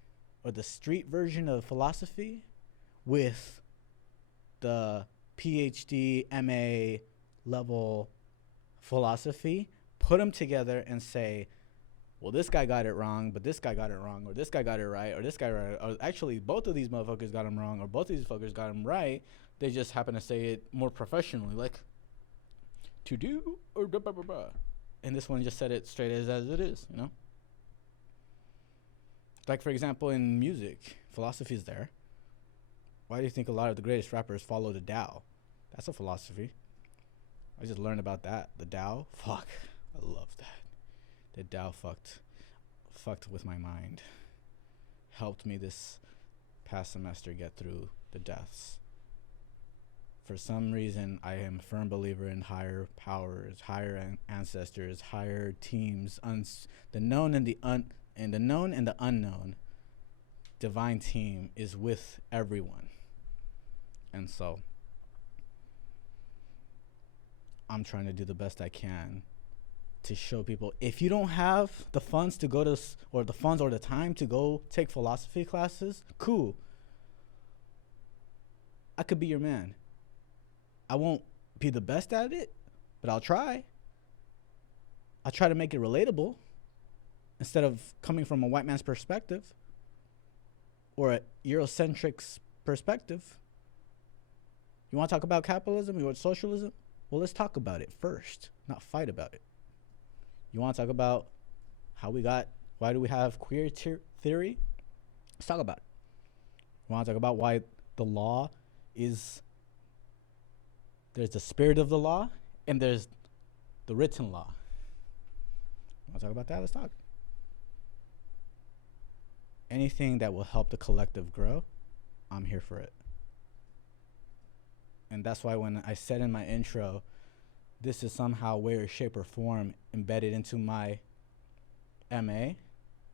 or the street version of philosophy with the PhD, MA level philosophy, put them together and say, well, this guy got it wrong, but this guy got it wrong, or this guy got it right, or this guy right, or actually both of these motherfuckers got them wrong, or both of these fuckers got them right. They just happen to say it more professionally, like to do or blah, blah, blah, blah. And this one just said it straight as it is, Like, for example, in music, philosophy is there. Why do you think a lot of the greatest rappers follow the Tao? That's a philosophy. I just learned about that. The Tao? Fuck. I love that. The Tao fucked with my mind. Helped me this past semester get through the deaths. For some reason, I am a firm believer in higher powers, higher ancestors, higher teams, the known and the known and the unknown. Divine team is with everyone. And so I'm trying to do the best I can to show people, if you don't have the funds to go to, or the funds or the time to go take philosophy classes, cool. I could be your man. I won't be the best at it, but I'll try. I'll try to make it relatable instead of coming from a white man's perspective or a Eurocentric perspective. You want to talk about capitalism? You want socialism? Well, let's talk about it first, not fight about it. You want to talk about why do we have queer theory? Let's talk about it. You want to talk about why the law is, there's the spirit of the law And there's the written law. Want to talk about that? Let's talk. Anything that will help the collective grow, I'm here for it. And that's why when I said in my intro, this is somehow, way or shape or form embedded into my MA,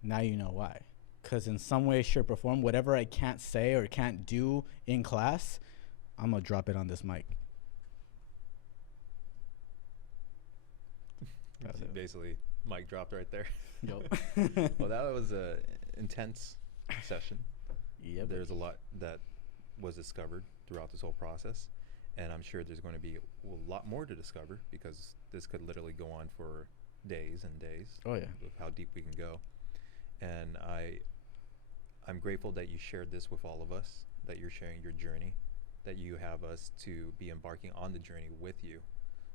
now you know why. Because in some way, shape, or form, whatever I can't say or can't do in class, I'm going to drop it on this mic. Basically, mic dropped right there. Yep. Well, that was a intense session. Yep. There's a lot that was discovered throughout this whole process, and I'm sure there's going to be a lot more to discover, because this could literally go on for days and days. Oh, yeah. Of how deep we can go. And I'm grateful that you shared this with all of us, that you're sharing your journey, that you have us to be embarking on the journey with you,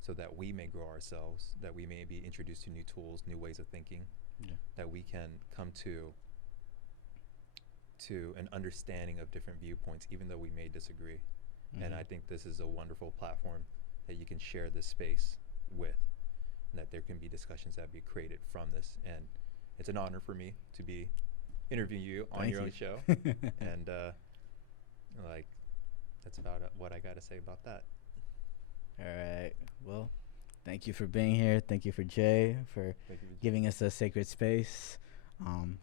so that we may grow ourselves, that we may be introduced to new tools, new ways of thinking, that we can come to an understanding of different viewpoints, even though we may disagree. And I think this is a wonderful platform that you can share this space with, and that there can be discussions that be created from this. And it's an honor for me to be interviewing you on your own show. And like, that's about what I got to say about that. All right. Well, thank you for being here. Thank you for Jay for giving us a sacred space.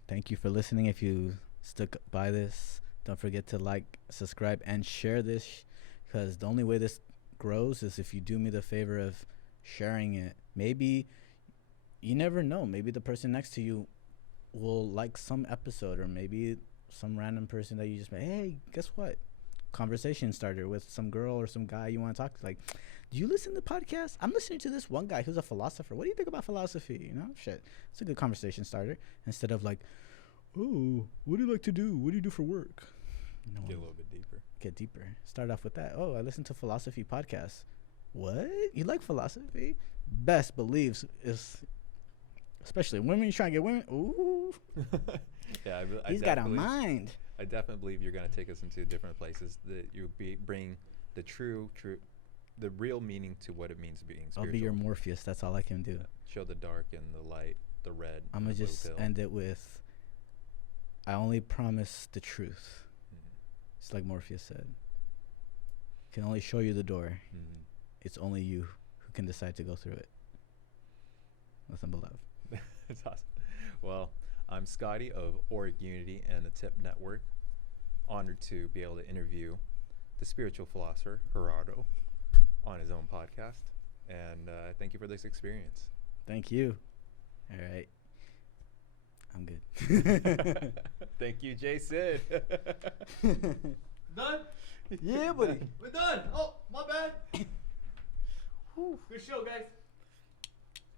Thank you for listening. If you stuck by this, don't forget to like, subscribe, and share this, because the only way this grows is if you do me the favor of sharing it. Maybe, you never know, maybe the person next to you will like some episode, or maybe some random person that you just met. Hey, guess what? Conversation starter with some girl or some guy you want to talk to. Like, do you listen to podcasts? I'm listening to this one guy who's a philosopher. What do you think about philosophy? You know, shit. It's a good conversation starter. Instead of like, oh, what do you like to do? What do you do for work? No, Get a little bit deeper. Get deeper. Start off with that. Oh, I listen to philosophy podcasts. What? You like philosophy? Best believes is, especially women. You trying to get women? Ooh. Yeah, He's got a mind. I definitely believe you're going to take us into different places, that you bring the the real meaning to what it means being spiritual. I'll be your Morpheus. That's all I can do. Show the dark and the light, the red. I'm going to just pill. end it with, I only promise the truth. It's like Morpheus said. Can only show you the door. It's only you who can decide to go through it. Nothing but love. That's awesome. Well, I'm Scotty of Auric Unity and the Tip Network. Honored to be able to interview the spiritual philosopher, Gerardo, on his own podcast. And thank you for this experience. Thank you. All right. I'm good. Thank you, Jason. Done? Yeah, buddy. We're done. Oh, my bad. Good show, guys.